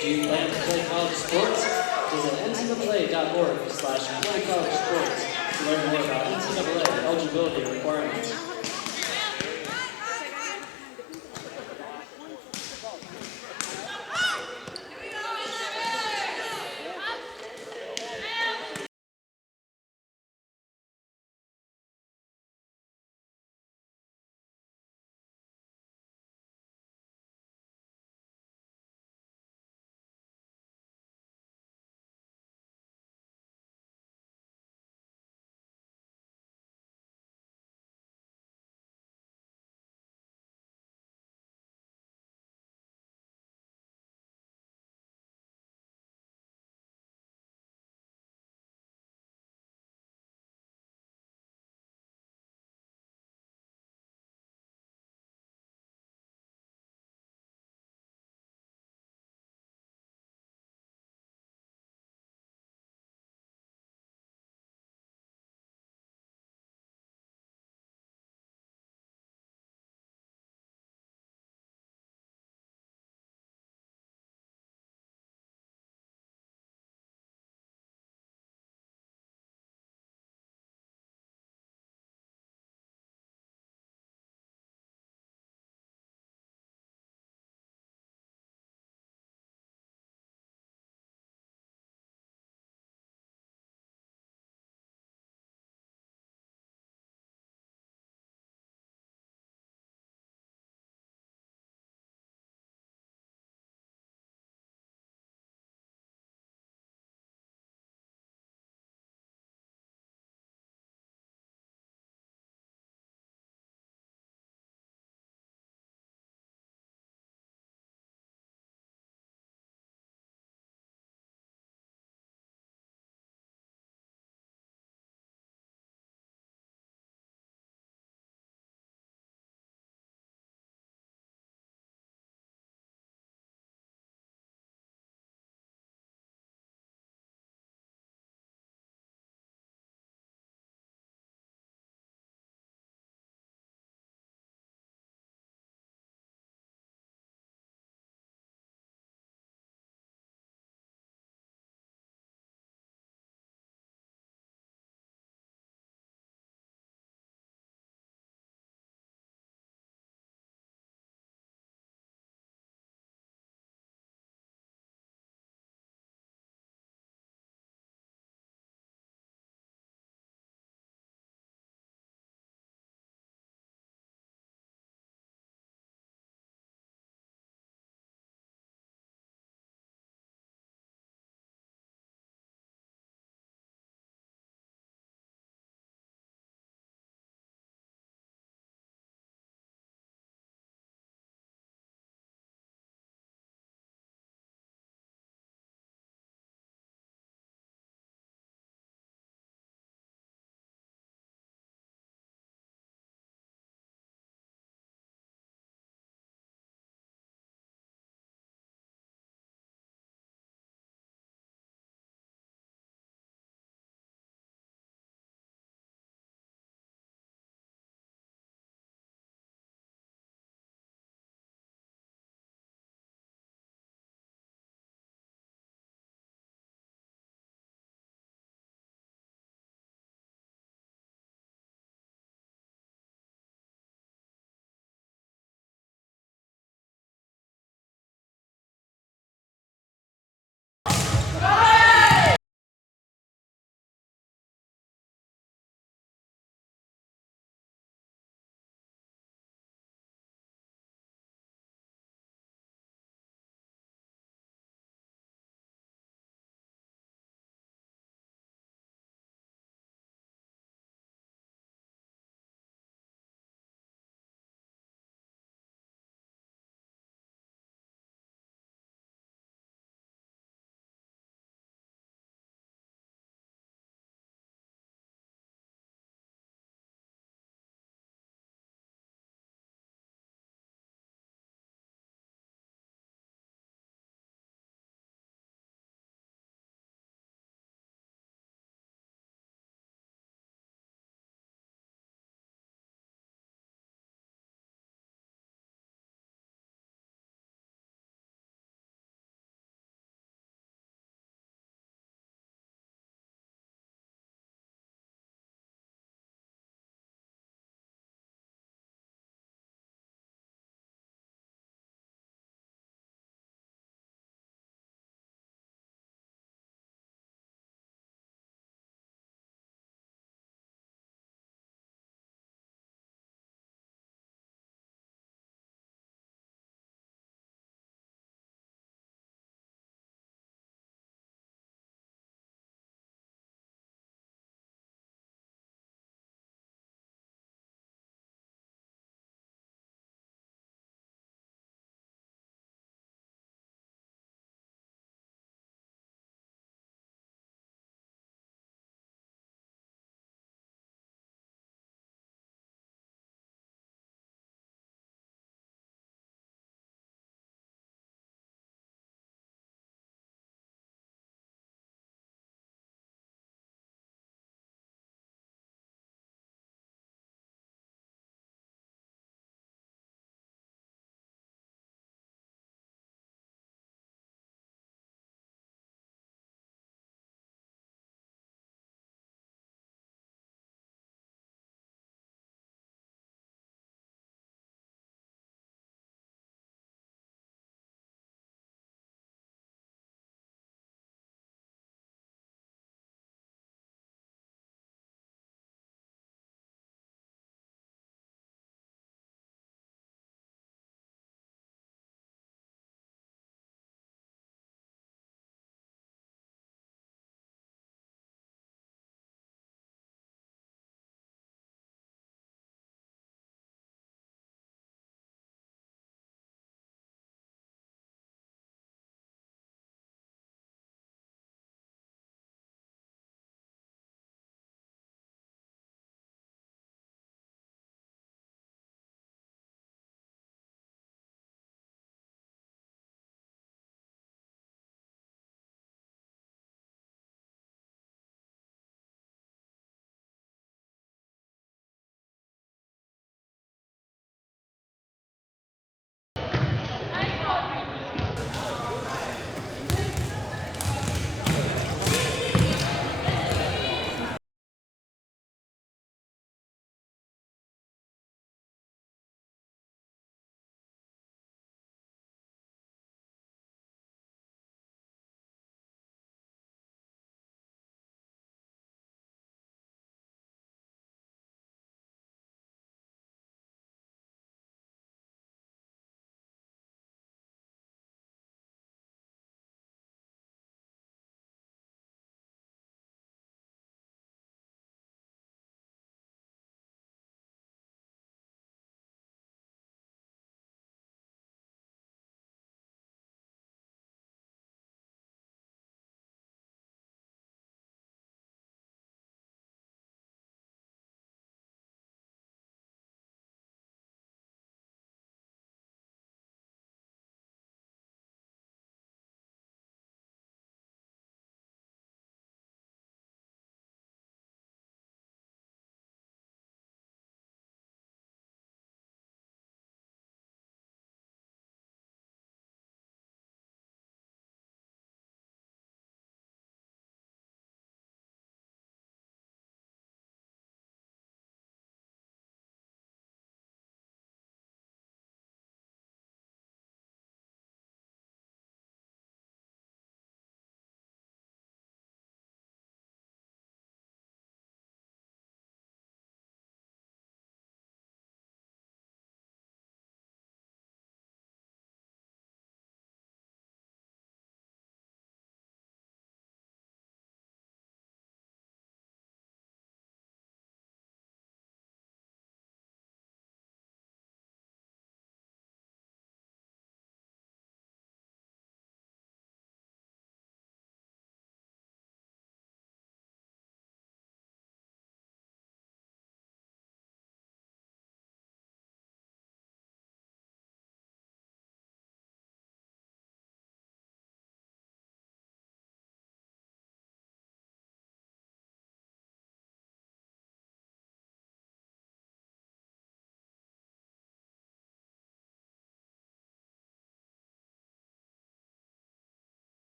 Do you plan to play college sports? Visit ncaa.org/playcollegesports to learn more about NCAA eligibility requirements.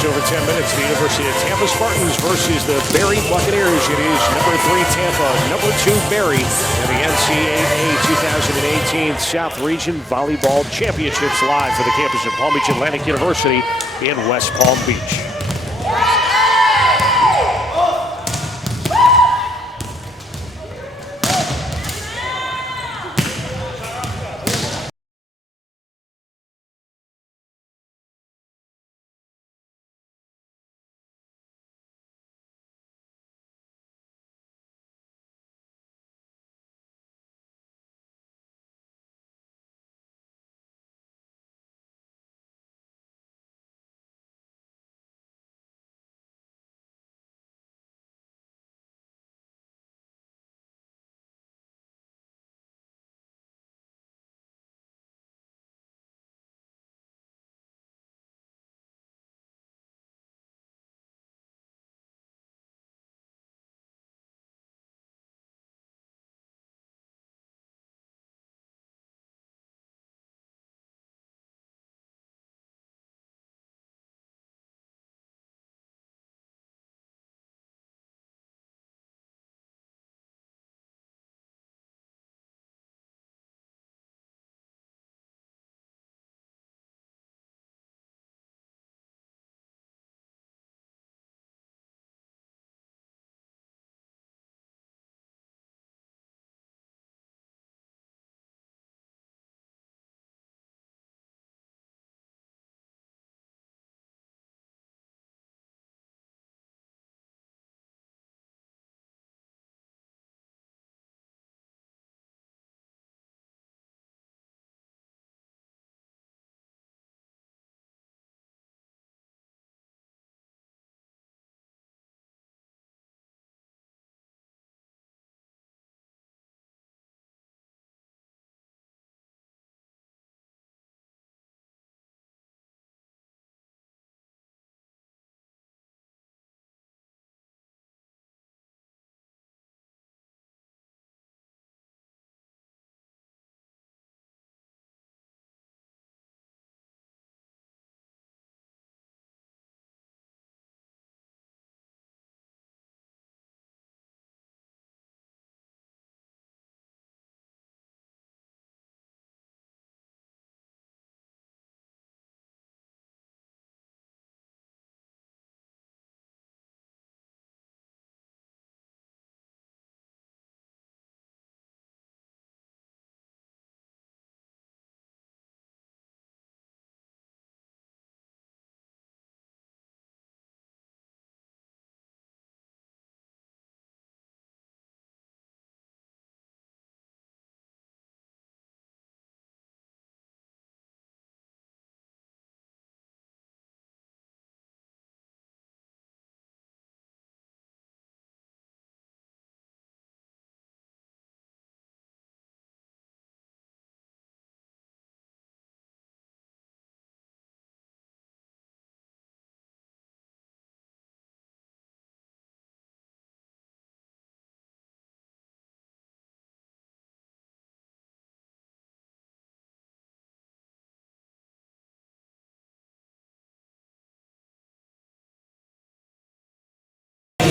just over 10 minutes. The University of Tampa Spartans versus the Berry Buccaneers. It is number 3 Tampa, number 2 Berry, and the NCAA 2018 South Region Volleyball Championships live for the campus of Palm Beach Atlantic University in West Palm Beach.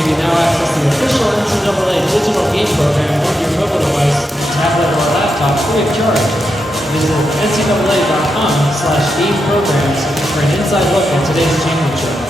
You now access the official NCAA digital game program on your mobile device, tablet, or laptop free of charge. Visit ncaa.com/game programs for an inside look at today's championship.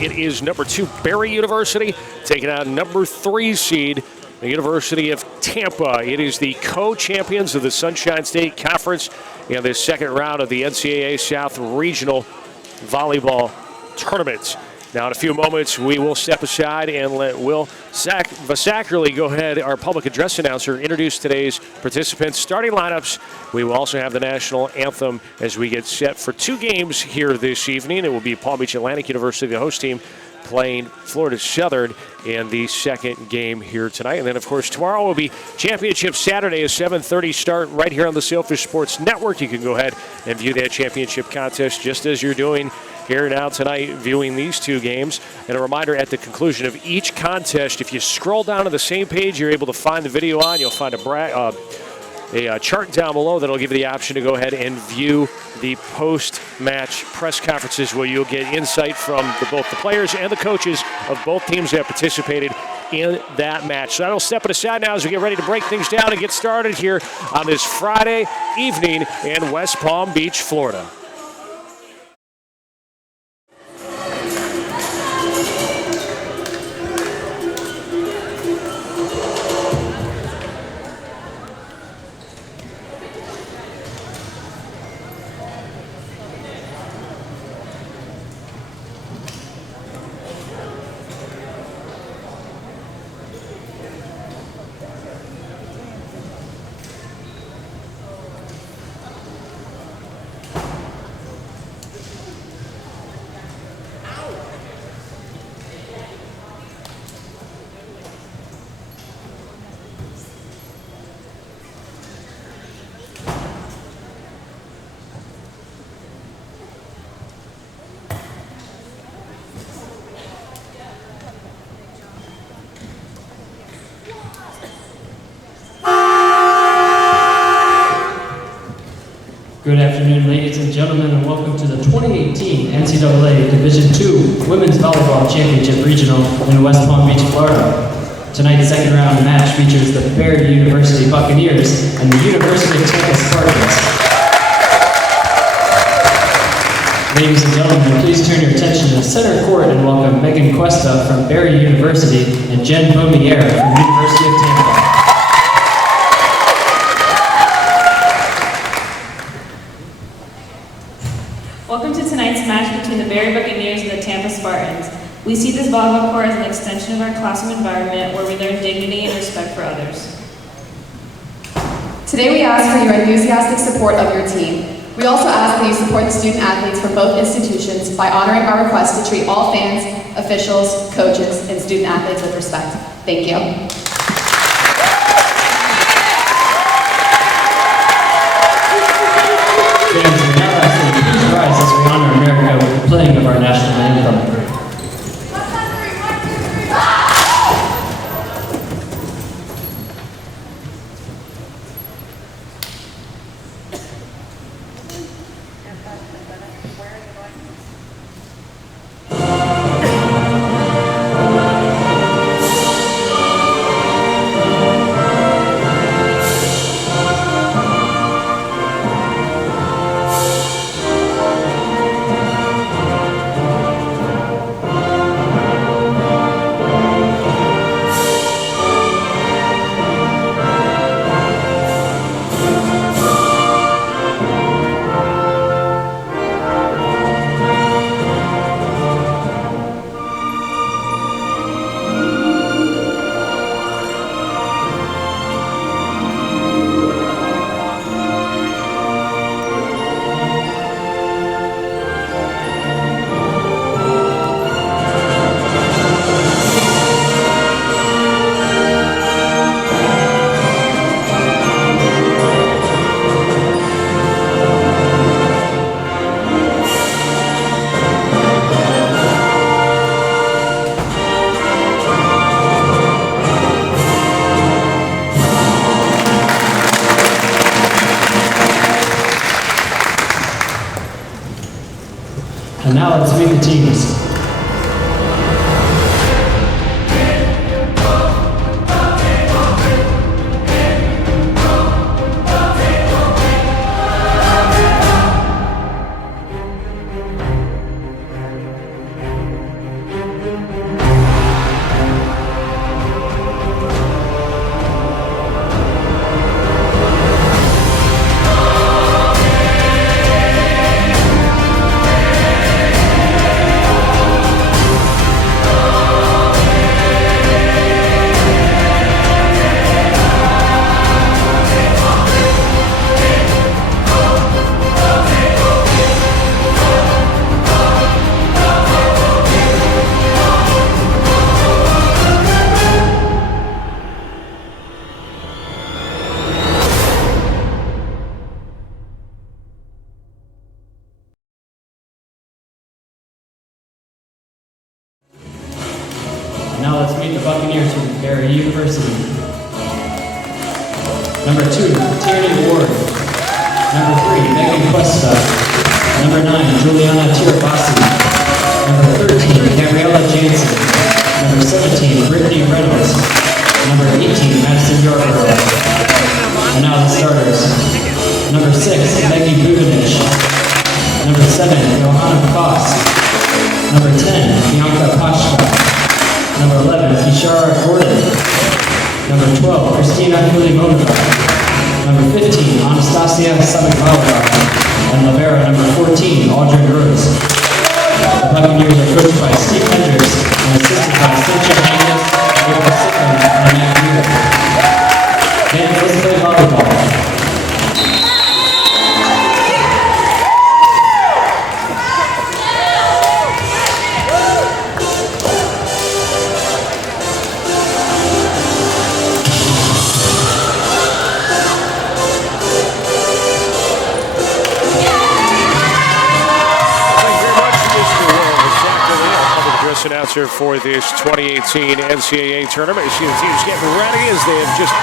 It is number 2 Barry University taking out number 3 seed, the University of Tampa. It is the co-champions of the Sunshine State Conference in the second round of the NCAA South Regional Volleyball Tournament. Now, in a few moments, we will step aside and let Will Vasackerly go ahead, our public address announcer, introduce today's participants, starting lineups. We will also have the national anthem as we get set for 2 games here this evening. It will be Palm Beach Atlantic University, the host team, playing Florida Southern in the second game here tonight. And then, of course, tomorrow will be Championship Saturday, a 7:30 start right here on the Sailfish Sports Network. You can go ahead and view that championship contest just as you're doing here now tonight, viewing these 2 games. And a reminder, at the conclusion of each contest, if you scroll down to the same page you're able to find the video on, you'll find a chart down below that'll give you the option to go ahead and view the post-match press conferences where you'll get insight from both the players and the coaches of both teams that participated in that match. So that'll step it aside now as we get ready to break things down and get started here on this Friday evening in West Palm Beach, Florida. Good afternoon, ladies and gentlemen, and welcome to the 2018 NCAA Division II Women's Volleyball Championship Regional in West Palm Beach, Florida. Tonight's second round match features the Barry University Buccaneers and the University of Tampa Spartans. Ladies and gentlemen, please turn your attention to center court and welcome Megan Cuesta from Barry University and Jen Beaumier from the University of Tampa. Welcome to tonight's match between the Barry Buccaneers and the Tampa Spartans. We see this volleyball court as an extension of our classroom environment where we learn dignity and respect for others. Today we ask for your enthusiastic support of your team. We also ask that you support the student athletes from both institutions by honoring our request to treat all fans, officials, coaches, and student athletes with respect. Thank you. Please rise as we honor America with the playing of our national anthem. now let's meet the teams. Now let's meet the Buccaneers from Barry University. Number 2, Tierney Ward. Number 3, Megan Cuesta. Number 9, Juliana Tirabassi. Number 13, Gabriella Jansen. Number 17, Brittany Reynolds. Number 18, Madison Yarborough. And now the starters. Number 6, Maggie Buganich. Number 7, Johanna Koss. Number 10, Bianca Pashka. Number 11, Kishara Gordon. Number 12, Christina Kulimonova. Number 15, Anastasia Sabakalova. And libero number 14, Audrey Rose. The Buccaneers are coached by Steve Hendricks and assisted by Cynthia Hangus, April Sickman, and Matt Mueller. Then let's play volleyball. Announcer for this 2018 NCAA tournament. You see the teams getting ready as they have just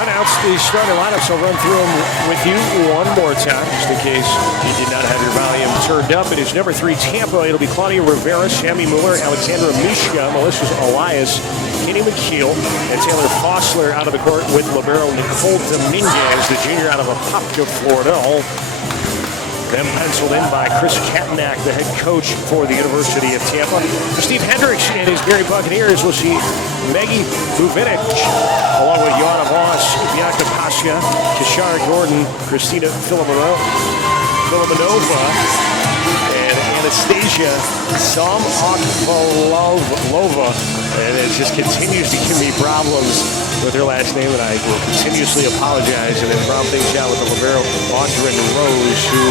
announced the starting lineups. I'll run through them with you one more time, just in case you did not have your volume turned up. It is number 3, Tampa. It'll be Claudia Rivera, Sammy Mueller, Alexandra Mishka, Melissa Elias, Kenny McKeel, and Taylor Fossler out of the court with libero Nicole Dominguez, the junior out of Apopka, Florida. All them penciled in by Chris Katnack, the head coach for the University of Tampa. For Steve Hendricks and his Barry Buccaneers, we'll see Maggie Buvinich, along with Joanna Voss, Bianca Pasha, Kishara Gordon, Christina Filimonova, and Anastasia Samokvalova. And it just continues to give me problems with her last name, and I will continuously apologize and then round things out with the libero Audrey Rose, who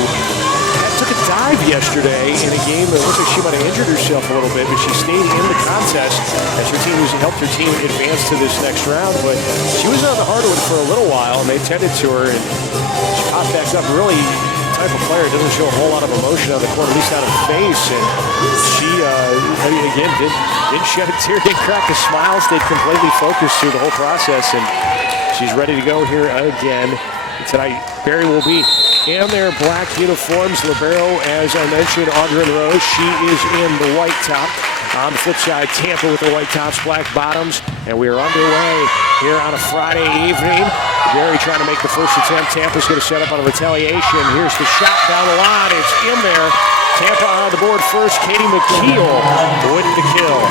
took a dive yesterday in a game that looked like she might have injured herself a little bit, but she stayed in the contest as her team helped her team advance to this next round. But she was on the hardwood for a little while, and they tended to her, and she popped back up. Really type of player, doesn't show a whole lot of emotion on the court, at least out of face, and she again didn't shed a tear, didn't crack a smile, stayed completely focused through the whole process, and she's ready to go here again tonight. Barry will be in their black uniforms. Libero, as I mentioned, Audrey Rose, she is in the white top. On the flip side, Tampa with the white tops, black bottoms, and we are underway here on a Friday evening. Barry trying to make the first attempt. Tampa's going to set up on a retaliation. Here's the shot down the line. It's in there. Tampa on the board first. Katie McKeel with the kill.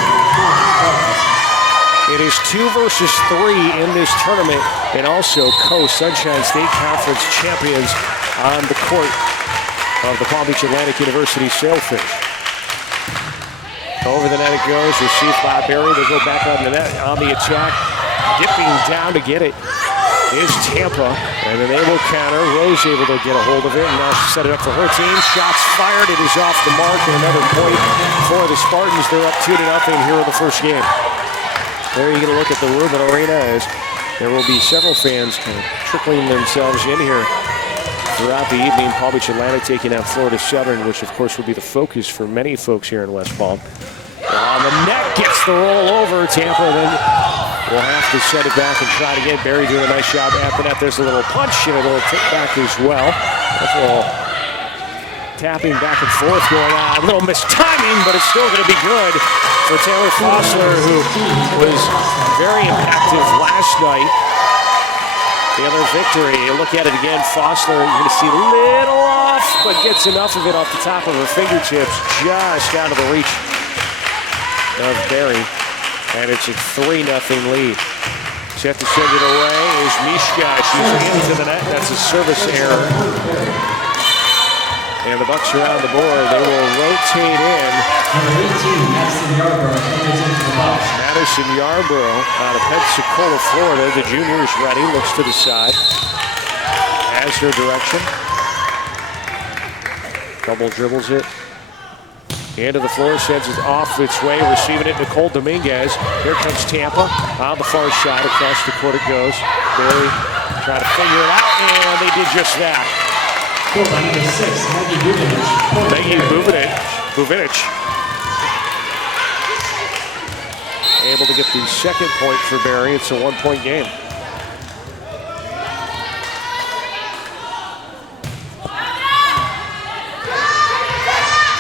It is 2 versus 3 in this tournament, and also co-Sunshine State Conference champions on the court of the Palm Beach Atlantic University Sailfish. Over the net it goes, received by Barry. They go back on the net on the attack. Dipping down to get it is Tampa, and then they will counter. Rose able to get a hold of it, and now she set it up for her team. Shots fired, it is off the mark, and another point for the Spartans. They're up 2-0 here in the first game. There you get a look at the Rubin Arena as there will be several fans kind of trickling themselves in here throughout the evening. Palm Beach Atlantic taking out Florida Southern, which of course will be the focus for many folks here in West Palm. On the net gets the roll over. Tampa then will have to set it back and try to get Barry doing a nice job at the net. There's a little punch and a little tip back as well. That's a little tapping back and forth going on. A little mistiming, but it's still going to be good for Taylor Fossler, who was very impactful last night. The other victory. You look at it again, Fossler, you're going to see a little off, but gets enough of it off the top of her fingertips, just out of the reach of Barry. And it's a 3-0 lead. Set to send it away is Mishka. She's into the net. That's a service error. And the Bucks are on the board. They will rotate in. Number 18, Madison Yarborough, enters into the box. Madison Yarborough out of Pensacola, Florida. The junior is ready. Looks to the side. Has her direction. Double dribbles it. Hand to the floor, sends it off its way, receiving it, Nicole Dominguez. Here comes Tampa. On the far side, across the court it goes. Barry trying to figure it out, and they did just that. Number 6, Maggie Buvinic. Able to get the second point for Barry. It's a 1-point game.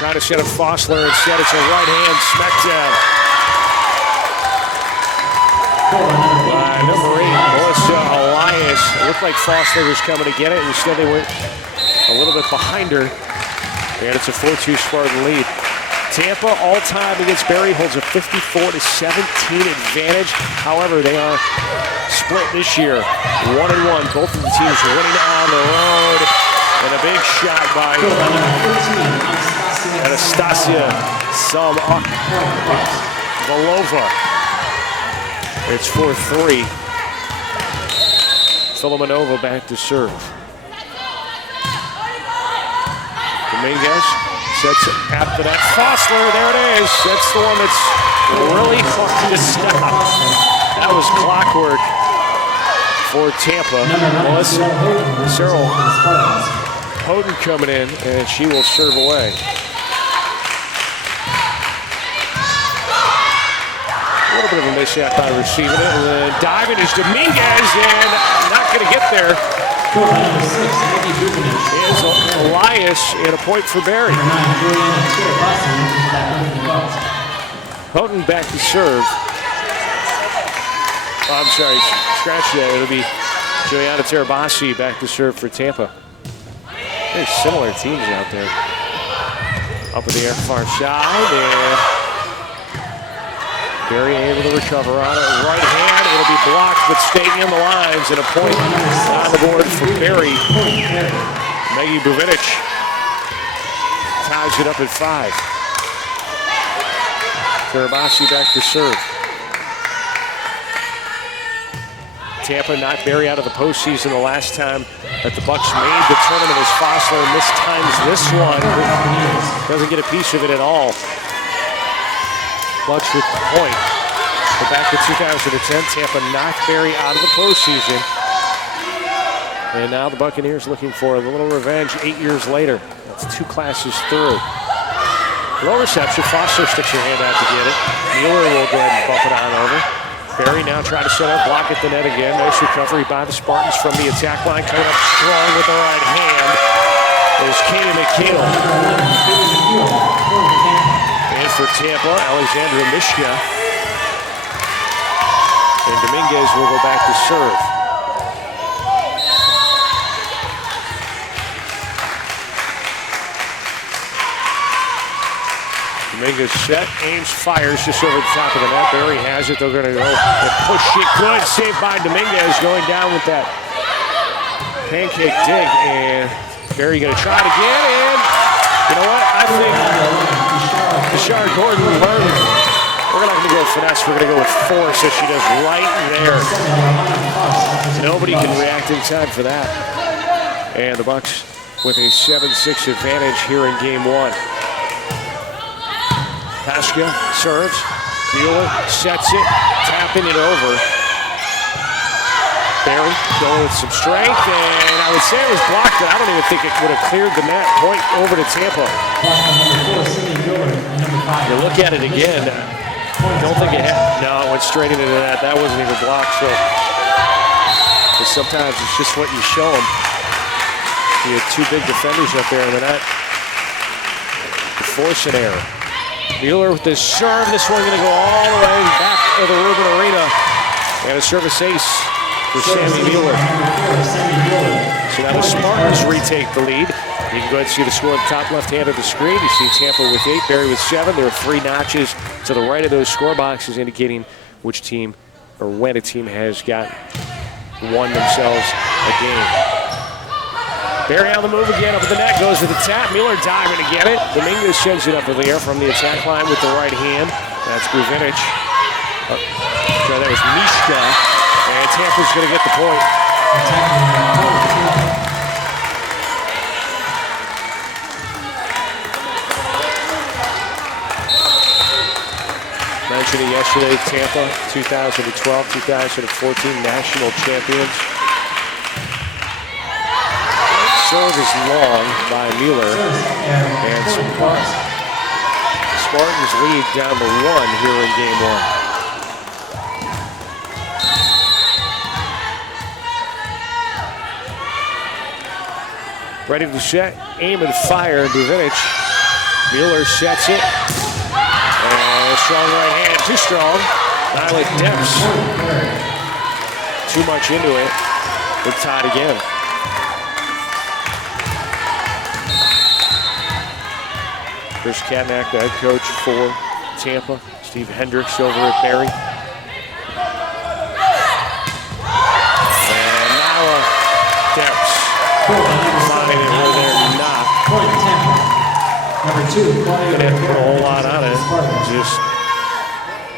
Trying to set up Fossler instead. It's a right-hand smackdown. Number 8, Melissa Elias. It looked like Fossler was coming to get it. Instead, they went a little bit behind her. And it's a 4-2 Spartan lead. Tampa, all-time against Barry, holds a 54-17 advantage. However, they are split this year. 1-1. Both of the teams winning on the road. And a big shot by Anastasia Volleyball. It's 4-3. Filimonova back to serve. Dominguez sets it at the net. Fossler, there it is. That's the one that's really hard to stop. That was clockwork for Tampa. Melissa Cyril Houghton coming in, and she will serve away. A little bit of a mishap by receiving it, and then diving is Dominguez, and not going to get there. Is Elias, and a point for Barry. Houghton back to serve. Oh, I'm sorry, scratch that. It'll be Juliana Terabasi back to serve for Tampa. Very similar teams out there. Up in the air, far side, and Barry able to recover on it. Right hand, it'll be blocked, but staying in the lines, and a point on the board for Barry. Maggie Buvinic ties it up at 5. Terabasi back to serve. Tampa knocked Barry out of the postseason the last time that the Bucks made the tournament as Fossler mistimes this one. Doesn't get a piece of it at all. Bucks with the point. But back to 2010, Tampa knocked Barry out of the postseason. And now the Buccaneers looking for a little revenge 8 years later. That's 2 classes through. Low reception. Fossler sticks her hand out to get it. Mueller will go ahead and bump it on over. Barry now trying to set up, block at the net again. Nice recovery by the Spartans from the attack line. Coming up strong with the right hand is Katie McKeel. And for Tampa, Alexandra Mishka. And Dominguez will go back to serve. Dominguez set, aims, fires just over the top of the net. Barry has it. They're going to go and push it good. Saved by Dominguez going down with that pancake dig. And Barry going to try it again. And you know what? I think Bashar Gordon learned. We're not going to go finesse. We're going to go with force as she does right there. Nobody can react in time for that. And the Bucks with a 7-6 advantage here in game 1. Paschke serves. Mueller sets it, tapping it over. Barry going with some strength, and I would say it was blocked, but I don't even think it would have cleared the net. Point over to Tampa. You look at it again, I don't think it had. No, it went straight into the net. That wasn't even blocked, so sometimes it's just what you show them. You had 2 big defenders up there in the net. force an error. Mueller with the serve. This one going to go all the way back to the Rubin Arena. And a service ace for Sammy Mueller. So now the Spartans retake the lead. You can go ahead and see the score on the top left hand of the screen. You see Tampa with 8, Berry with 7. There are 3 notches to the right of those score boxes indicating which team or when a team has won themselves a game. Berry on the move again, up at the net, goes to the tap. Mueller diving to get it. Dominguez sends it up in the air from the attack line with the right hand. That's Buvinich. So that was Mishka, and Tampa's going to get the point. Mentioned it yesterday, Tampa, 2012-2014 national champions. Serve is long by Mueller, and Spartans lead down to 1 here in game 1. Ready to set, aim and fire, Buvinich. Mueller sets it. And a strong right hand, too strong. Nyla Depps. Too much into it. We're tied again. Chris Katnack, the head coach for Tampa. Steve Hendricks over at Berry. And Nyla Depps. Finding it where they're not. Number 2, They didn't put a whole lot on it. Just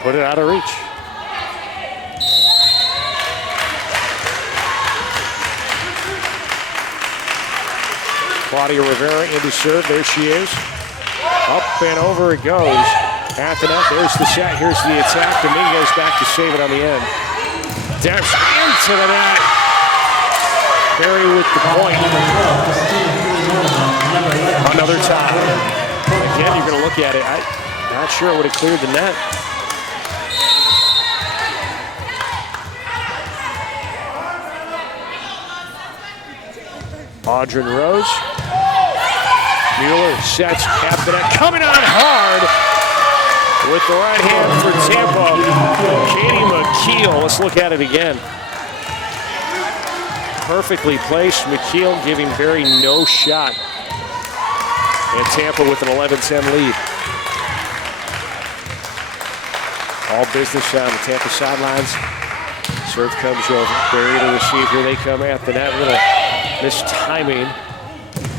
put it out of reach. Claudia Rivera into serve. There she is. Up and over it goes. At the net, there's the set. Here's the attack. Dominguez back to save it on the end. Depps into the net. Berry with the point. Another tie. Again, you're going to look at it. I'm not sure it would have cleared the net. Audrey Rose. Mueller sets at the net. Coming on hard with the right hand for Tampa. Katie McKeel. Let's look at it again. Perfectly placed. McKeel giving Berry no shot. And Tampa with an 11-10 lead. All business on the Tampa sidelines. Serve comes over. Berry to receive. Here they come at the net. Little mistiming.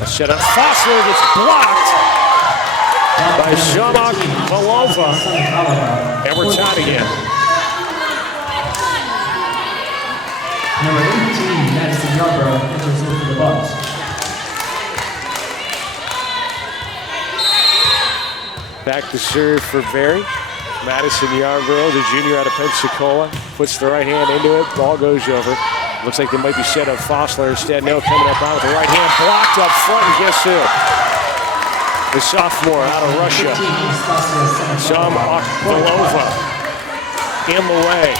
A setup. Fossler gets blocked by Zamak Valova. And we're tied again. Number 18, Madison Yarbrough, enters into the box. Back to serve for Berry. Madison Yarbrough, the junior out of Pensacola, puts the right hand into it. Ball goes over. Looks like they might be set up Fossler instead. No, coming up out with the right hand. Blocked up front, and guess who? The sophomore out of Russia. Zamak Valova in the way.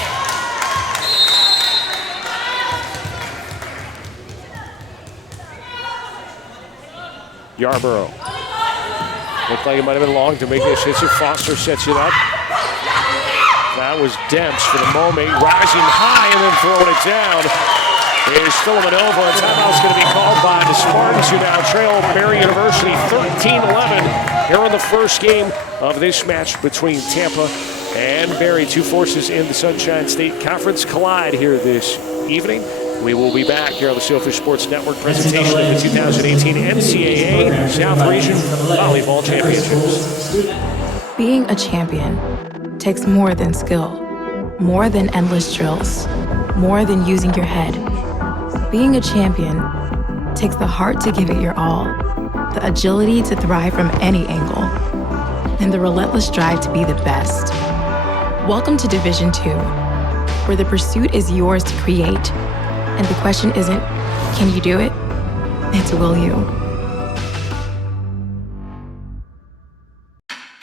Yarbrough. Looked like it might have been long. Dominguez hits it. Foster sets it up. That was Dempsey for the moment. Rising high and then throwing it down. Is Filimanova. A timeout's going to be called by the Spartans, who now trail Berry University 13-11 here in the first game of this match between Tampa and Berry. Two forces in the Sunshine State Conference collide here this evening. We will be back here on the Sailfish Sports Network presentation of the 2018 NCAA South Region Volleyball Championships. Being a champion takes more than skill, more than endless drills, more than using your head. Being a champion takes the heart to give it your all, the agility to thrive from any angle, and the relentless drive to be the best. Welcome to Division II, where the pursuit is yours to create. And the question isn't, can you do it? It's, will you?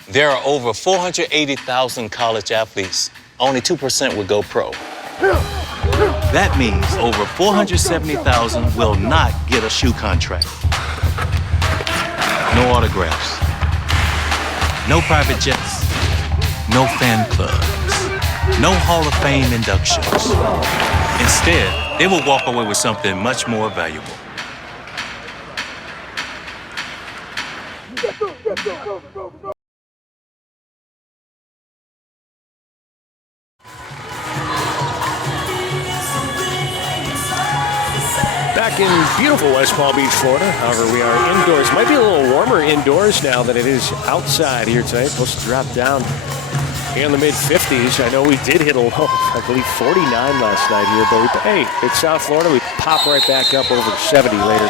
There are over 480,000 college athletes. Only 2% would go pro. That means over 470,000 will not get a shoe contract. No autographs. No private jets, no fan clubs, no Hall of Fame inductions. Instead, they will walk away with something much more valuable. Back in beautiful West Palm Beach, Florida. However, we are indoors. Might be a little warmer indoors now than it is outside here tonight. Supposed to drop down here in the mid-50s. I know we did hit a low, I believe 49 last night here, but hey, it's South Florida. We pop right back up over 70 later,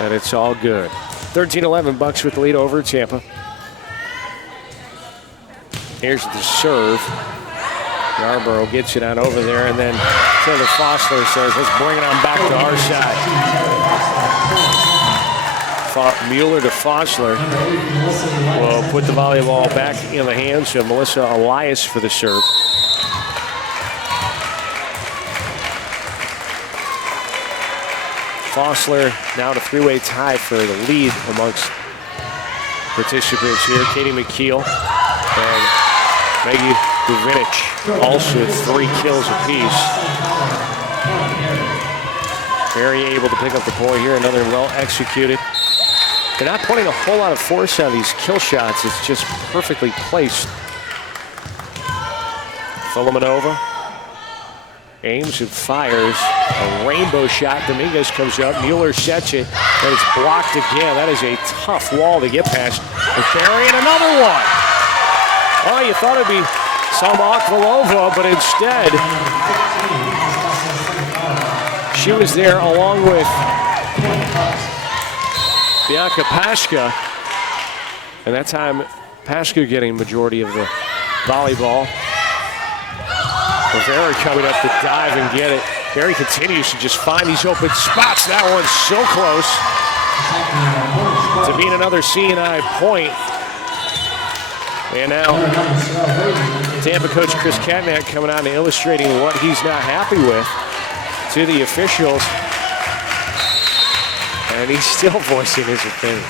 and it's all good. 13-11 Bucks with the lead over Tampa. Here's the serve. Yarborough gets it on over there, and then Taylor Fossler says, let's bring it on back to our side. Mueller to Fossler will put the volleyball back in the hands of Melissa Elias for the serve. Fossler now in a three-way tie for the lead amongst participants here. Katie McKeel and Maggie Buvinich, also 3 kills apiece. Very able to pick up the point here, another well executed. They're not putting a whole lot of force on these kill shots, it's just perfectly placed. Filimonova aims and fires a rainbow shot. Dominguez comes up, Mueller sets it, and it's blocked again. That is a tough wall to get past. And Barry and another one. Oh, you thought it'd be Samakvalova, but instead, she was there along with Bianca Paschka, and that time Paschka getting majority of the volleyball. Rivera coming up to dive and get it. Barry continues to just find these open spots. That one's so close to being another C&I point. And now Tampa coach Chris Katnack coming on and illustrating what he's not happy with to the officials. And he's still voicing his opinion.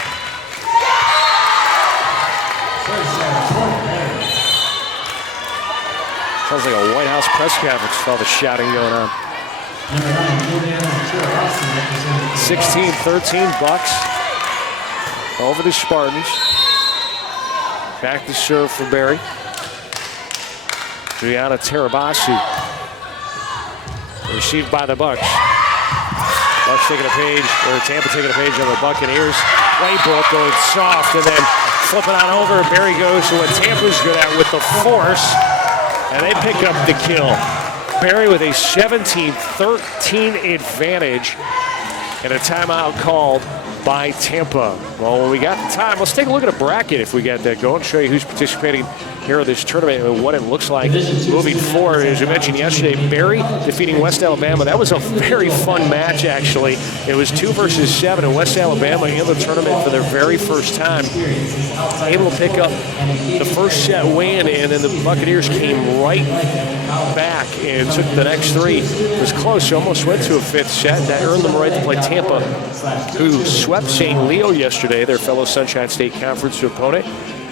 Sounds like a White House press conference with all the shouting going on. 16-13 Bucks over the Spartans. Back to serve for Barry. Juliana Tarabasu. Received by the Bucks. Bucks taking a page, or Tampa taking a page on the Buccaneers playbook, going soft and then flipping on over. Barry goes to what Tampa's good at with the force, and they pick up the kill. Barry with a 17-13 advantage and a timeout called by Tampa. Well, when we got the time, let's take a look at a bracket if we got that going, show you who's participating here in this tournament and what it looks like moving forward. As we mentioned yesterday, Barry defeating West Alabama. That was a very fun match, actually. It was 2 versus 7, and West Alabama in the tournament for their very first time, able to pick up the first set win, and then the Buccaneers came right back and took the next 3. It was close, almost went to a 5th set. That earned them the right to play Tampa, who swept St. Leo yesterday, their fellow Sunshine State Conference opponent.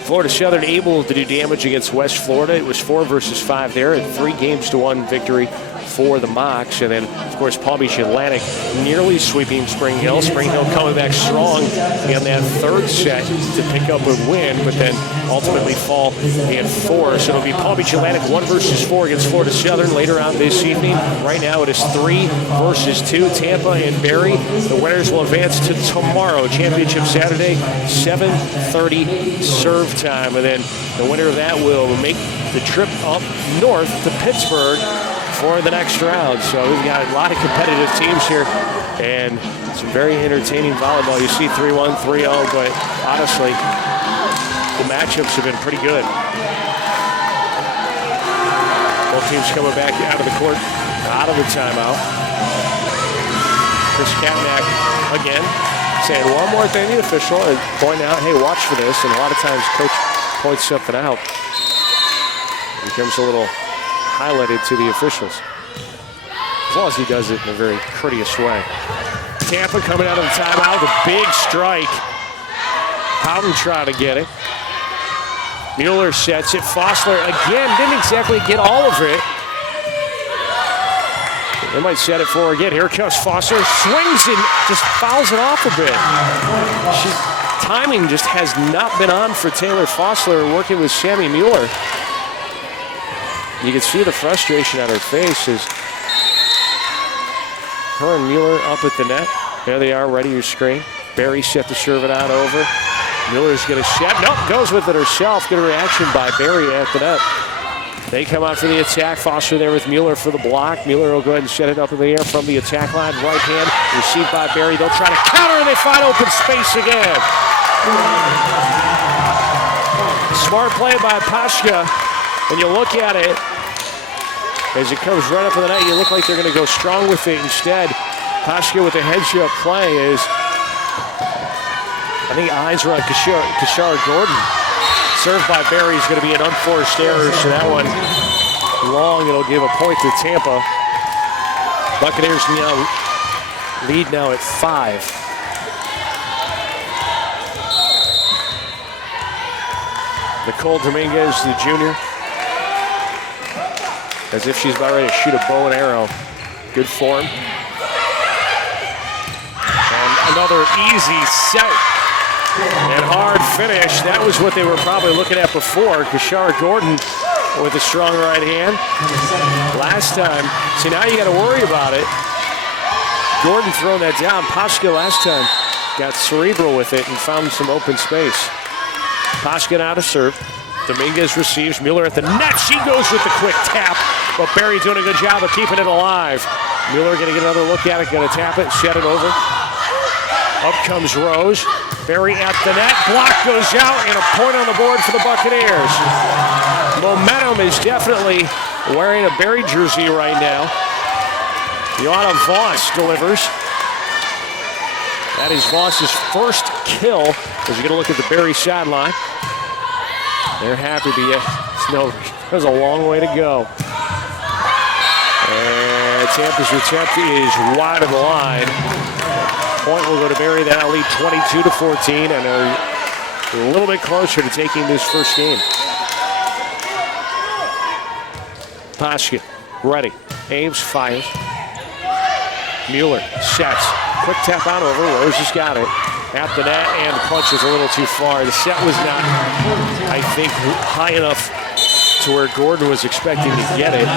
Florida Southern able to do damage against West Florida. It was 4 versus 5 there, and 3-1 victory for the Mocs. And then, of course, Palm Beach Atlantic nearly sweeping Spring Hill. Spring Hill coming back strong in that 3rd set to pick up a win, but then ultimately fall in 4. So it'll be Palm Beach Atlantic 1 versus 4 against Florida Southern later on this evening. Right now it is 3 versus 2, Tampa and Barry. The winners will advance to tomorrow, Championship Saturday, 7:30 serve time. And then the winner of that will make the trip up north to Pittsburgh for the next round. So we've got a lot of competitive teams here and some very entertaining volleyball. You see 3-1, 3-0, but honestly, the matchups have been pretty good. Both teams coming back out of the court, out of the timeout. Chris Katnack again saying one more thing to the official and pointing out, hey, watch for this. And a lot of times coach points something out. It becomes a little highlighted to the officials, as long as he does it in a very courteous way. Tampa coming out of the timeout with a big strike. Howden trying to get it. Mueller sets it. Fossler again, didn't exactly get all of it. They might set it for her again. Here comes Fossler, swings and just fouls it off a bit. Timing just has not been on for Taylor Fossler working with Sammy Mueller. You can see the frustration on her face as her and Mueller up at the net. There they are, ready to screen. Barry set to serve it on over. Mueller's going to set. Nope, goes with it herself. Good reaction by Barry at the net. They come out for the attack. Foster there with Mueller for the block. Mueller will go ahead and set it up in the air from the attack line. Right hand received by Barry. They'll try to counter and they find open space again. Smart play by Pashka. And you look at it as it comes right up in the net. You look like they're going to go strong with it. Instead, Pashka with a headshot play is, I think eyes are on Kashar Gordon. Served by Barry is going to be an unforced error, so that one long. It'll give a point to Tampa. Buccaneers now lead now at 5. Nicole Dominguez, the junior, as if she's about ready to shoot a bow and arrow. Good form. And another easy set. And hard finish. That was what they were probably looking at before. Kashar Gordon with a strong right hand. Last time, see now you got to worry about it. Gordon throwing that down. Pashka last time got cerebral with it and found some open space. Pashka out of serve. Dominguez receives. Mueller at the net. She goes with the quick tap, but Barry doing a good job of keeping it alive. Mueller going to get another look at it, going to tap it, set it over. Up comes Rose. Barry at the net, block goes out, and a point on the board for the Buccaneers. Momentum is definitely wearing a Barry jersey right now. Joanna Voss delivers. That is Voss's first kill as you're going to look at the Barry sideline. They're happy to get, no, there's a long way to go. And Tampa's attempt is wide of the line. Point will go to Barry. That'll lead 22-14, and a little bit closer to taking this first game. Pashka, ready. Ames fires. Mueller sets. Quick tap on over. Rose has got it. At the net, and the punch is a little too far. The set was not, I think, high enough to where Gordon was expecting to get it.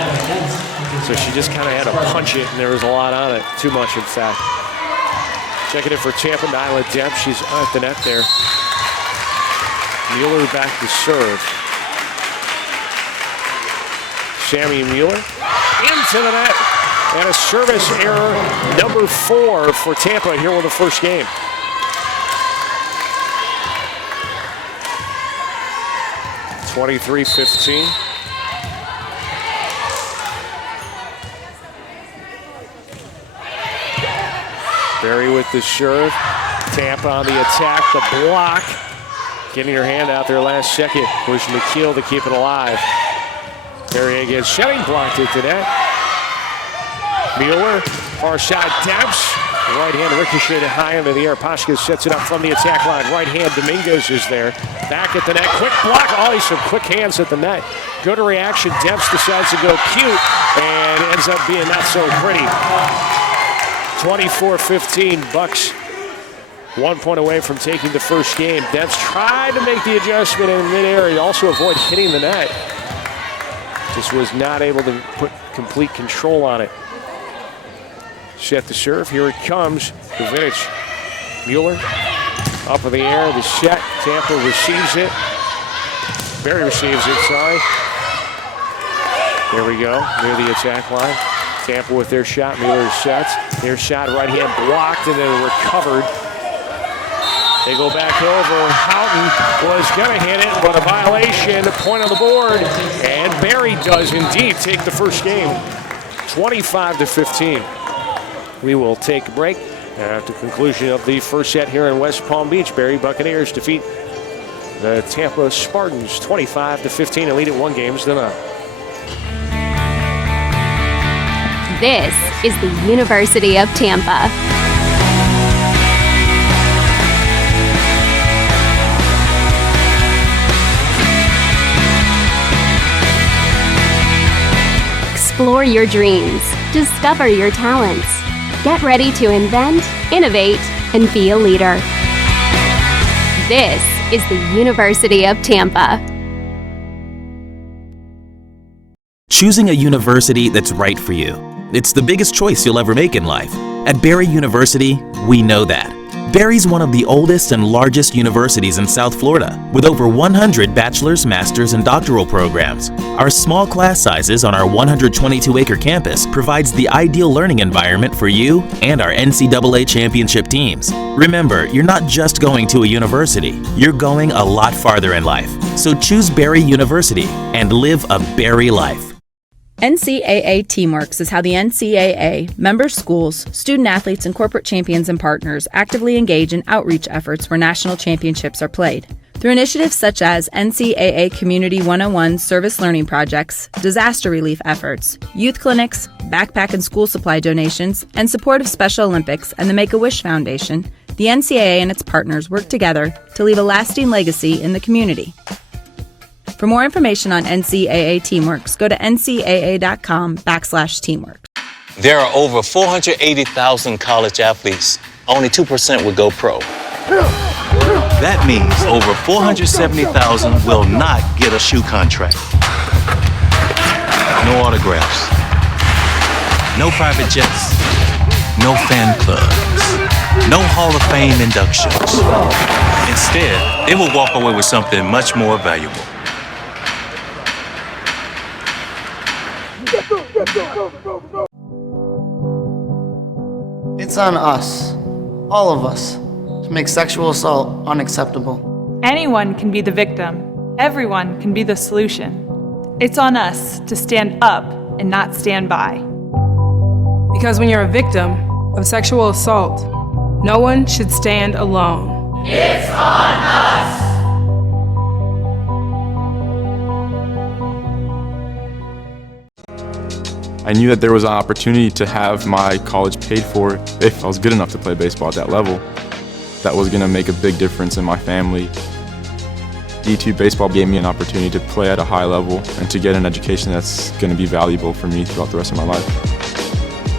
So she just kind of had to punch it, and there was a lot on it. Too much, in fact. Checking it for Tampa, Nyla Depp. She's at the net there. Mueller back to serve. Sammy Mueller into the net. And a service error, number 4 for Tampa here with the first game. (23-15). Barry with the serve. Tampa on the attack, the block. Getting her hand out there last second was McKeel to keep it alive. Barry again, setting blocked it to net. Mueller, far side taps. Right hand ricocheted high into the air. Pashka sets it up from the attack line. Right hand, Dominguez is there. Back at the net, quick block. Oh, some quick hands at the net. Good reaction. Depps decides to go cute and ends up being not so pretty. 24-15, Bucks 1 point away from taking the first game. Depps tried to make the adjustment in midair and also avoid hitting the net. Just was not able to put complete control on it. Set the serve, here it comes. Kovic, Mueller, up in the air, the set. Tampa receives it. Barry receives it, sorry. There we go, near the attack line. Tampa with their shot, Mueller sets. Their shot, right hand blocked and then recovered. They go back over. Houghton was gonna hit it, but a violation, a point on the board. And Barry does indeed take the first game, 25-15. We will take a break. At the conclusion of the first set here in West Palm Beach, Barry Buccaneers defeat the Tampa Spartans 25-15 and lead at 1 game to none. This is the University of Tampa. Explore your dreams. Discover your talents. Get ready to invent, innovate, and be a leader. This is the University of Tampa. Choosing a university that's right for you. It's the biggest choice you'll ever make in life. At Barry University, we know that. Barry's one of the oldest and largest universities in South Florida, with over 100 bachelor's, master's, and doctoral programs. Our small class sizes on our 122-acre campus provides the ideal learning environment for you and our NCAA championship teams. Remember, you're not just going to a university, you're going a lot farther in life. So choose Barry University and live a Barry life. NCAA Teamworks is how the NCAA, member schools, student athletes, and corporate champions and partners actively engage in outreach efforts where national championships are played. Through initiatives such as NCAA Community 101 service learning projects, disaster relief efforts, youth clinics, backpack and school supply donations, and support of Special Olympics and the Make-A-Wish Foundation, the NCAA and its partners work together to leave a lasting legacy in the community. For more information on NCAA Teamworks, go to ncaa.com/teamworks. There are over 480,000 college athletes. Only 2% would go pro. That means over 470,000 will not get a shoe contract. No autographs. No private jets. No fan clubs. No Hall of Fame inductions. Instead, they will walk away with something much more valuable. It's on us, all of us, to make sexual assault unacceptable. Anyone can be the victim. Everyone can be the solution. It's on us to stand up and not stand by. Because when you're a victim of sexual assault, no one should stand alone. It's on us! I knew that there was an opportunity to have my college paid for if I was good enough to play baseball at that level. That was going to make a big difference in my family. D2 baseball gave me an opportunity to play at a high level and to get an education that's going to be valuable for me throughout the rest of my life.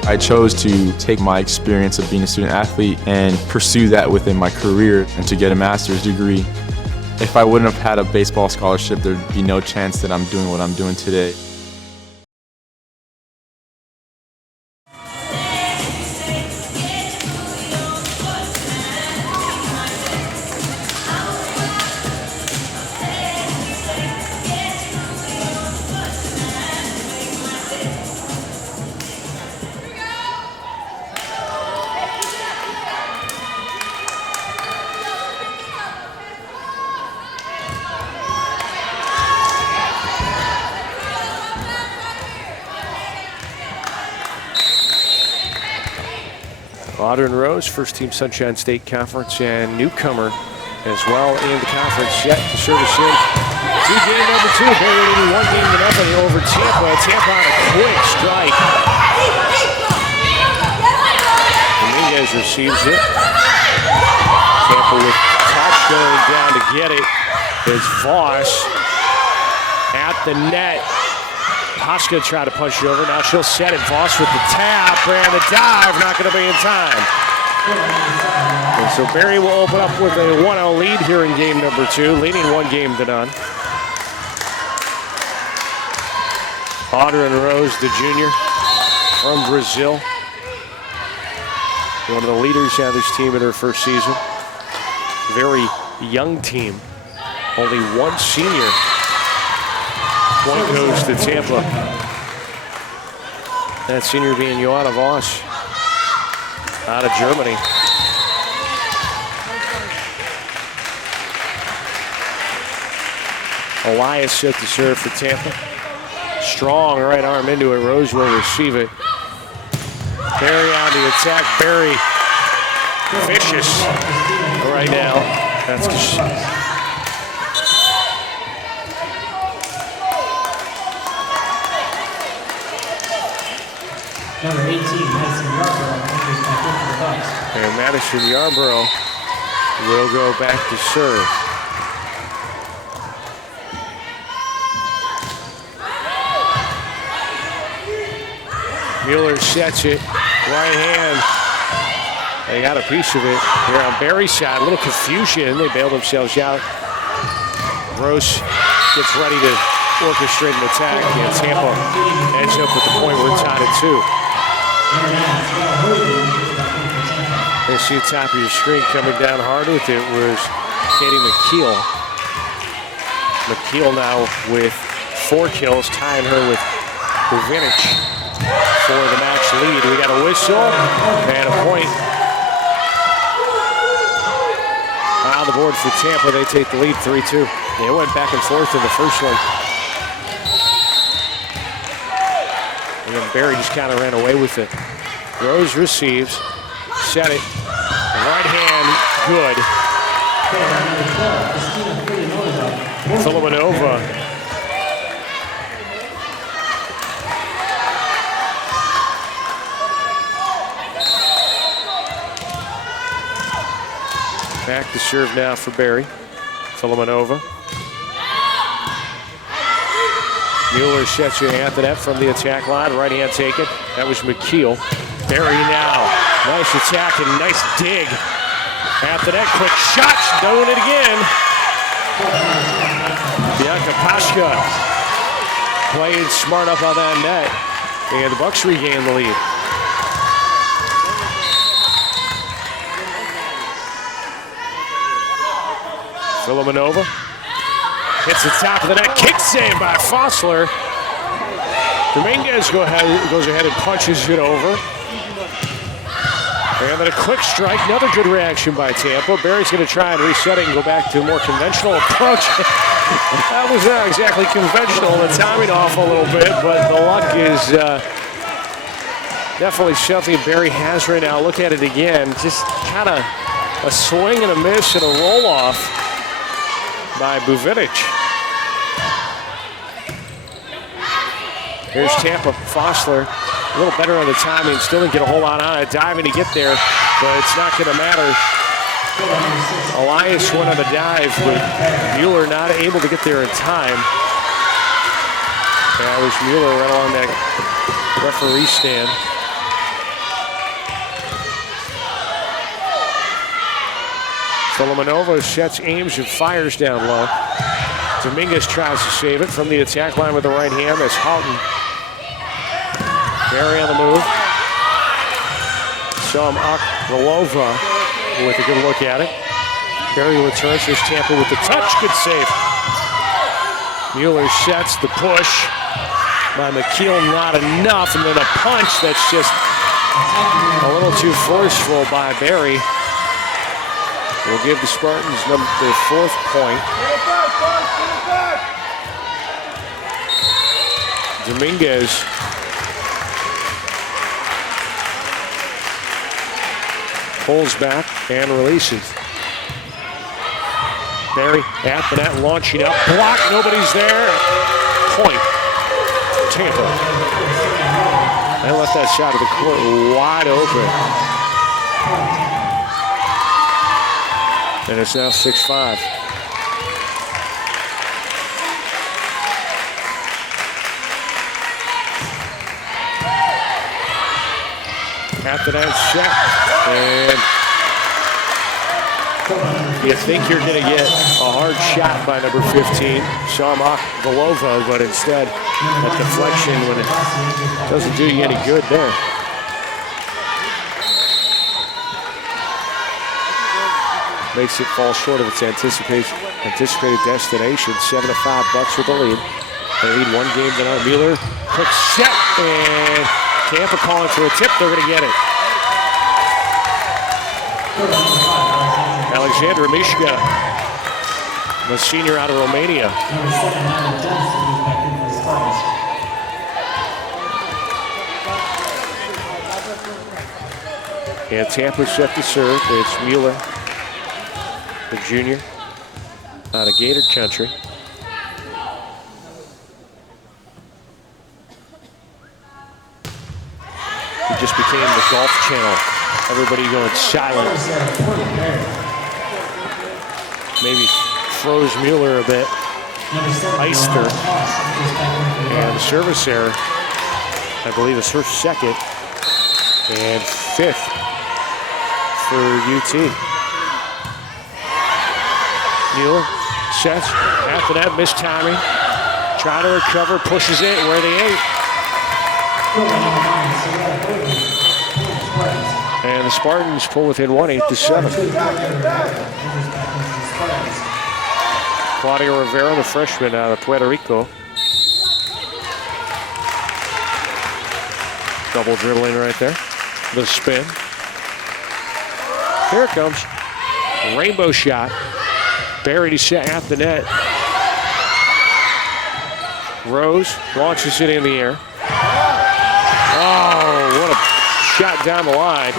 I chose to take my experience of being a student athlete and pursue that within my career and to get a master's degree. If I wouldn't have had a baseball scholarship, there'd be no chance that I'm doing what I'm doing today. Modern Rose, first team Sunshine State Conference and newcomer as well in the conference, yet to service in to game number 2. Barry leading 1-0 over Tampa. Tampa on a quick strike. Dominguez receives it. Tampa with touch going down to get it is Voss at the net. Hoska tried to punch it over. Now she'll set it. Voss with the tap and the dive. Not going to be in time. And so Barry will open up with a 1-0 lead here in game number 2, leading 1-0. Audrey Rose, the junior from Brazil. One of the leaders on this team in her first season. Very young team. Only one senior. Point goes to Tampa. That senior being Johanna Voss out of Germany. Elias set to serve for Tampa. Strong right arm into it. Rose will receive it. Barry on the attack. Barry vicious right now. That's Number 18, Madison Yarborough, enters back in for the Bucks. And Madison Yarborough will go back to serve. Mueller sets it, right hand. They got a piece of it here on Barry's side. A little confusion. They bailed themselves out. Gross gets ready to orchestrate an attack, and Tampa ends up with the point where it's tied at 2. You see the top of your screen coming down hard with it was Katie McKeel. McKeel now with 4 kills, tying her with Buvinic for the match lead. We got a whistle and a point. On the board for Tampa, they take the lead 3-2. They went back and forth in the first one. And then Barry just kind of ran away with it. Rose receives, set it, right hand, good. Filimanova. Back to serve now for Barry. Filimanova. Mueller sets you Antoinette from the attack line. Right hand taken. That was McKeel. Barry now. Nice attack and nice dig. Antoinette, quick shot. Doing it again. Bianca Pashka played smart up on that net. And the Bucks regain the lead. Filimanova hits the top of the net. Kick save by Fossler. Dominguez goes ahead and punches it over. And then a quick strike. Another good reaction by Tampa. Barry's going to try and reset it and go back to a more conventional approach. That was not exactly conventional. The timing off a little bit, but the luck is definitely something Barry has right now. Look at it again. Just kind of a swing and a miss and a roll-off by Buvinic. Here's Tampa. Fossler, a little better on the timing. Still didn't get a whole lot on it. Diving to get there, but it's not going to matter. Elias went on the dive, but Mueller not able to get there in time. That was Mueller right along that referee stand. Filimanova sets, aims, and fires down low. Dominguez tries to save it from the attack line with the right hand. That's Houghton. Barry on the move. Sam Akvalova with a good look at it. Barry returns. There's Tampa with the touch. Good save. Mueller sets the push by McKeel. Not enough. And then a punch that's just a little too forceful by Barry. Will give the Spartans their 4th point. Dominguez pulls back and releases. Barry at the net, launching up, block, nobody's there. Point, Tampa. They left that shot of the court wide open. And it's now 6-5. After that shot, and you think you're going to get a hard shot by number 15, Sam Akvalova, but instead, that deflection when it doesn't do you any good there. Makes it fall short of its anticipated destination. 7-5 Bucks with the lead. They lead 1 game to none. Mueller, quick set, and Tampa calling for a tip. They're going to get it. Alexandra Mishka, the senior out of Romania. And Tampa set to serve. It's Mueller, the junior out of Gator Country. He just became the Golf Channel. Everybody going silent. Maybe froze Mueller a bit. Iced her. And the service error I believe it's her second and fifth for UT. Mueller sets after that, missed timing. Trying to recover, pushes it where they ain't. And the Spartans pull within 1, 8-7. Claudia Rivera, the freshman out of Puerto Rico. Double dribbling right there. The spin. Here it comes. Rainbow shot. Buried at the net. Rose launches it in the air. Oh, what a shot down the line.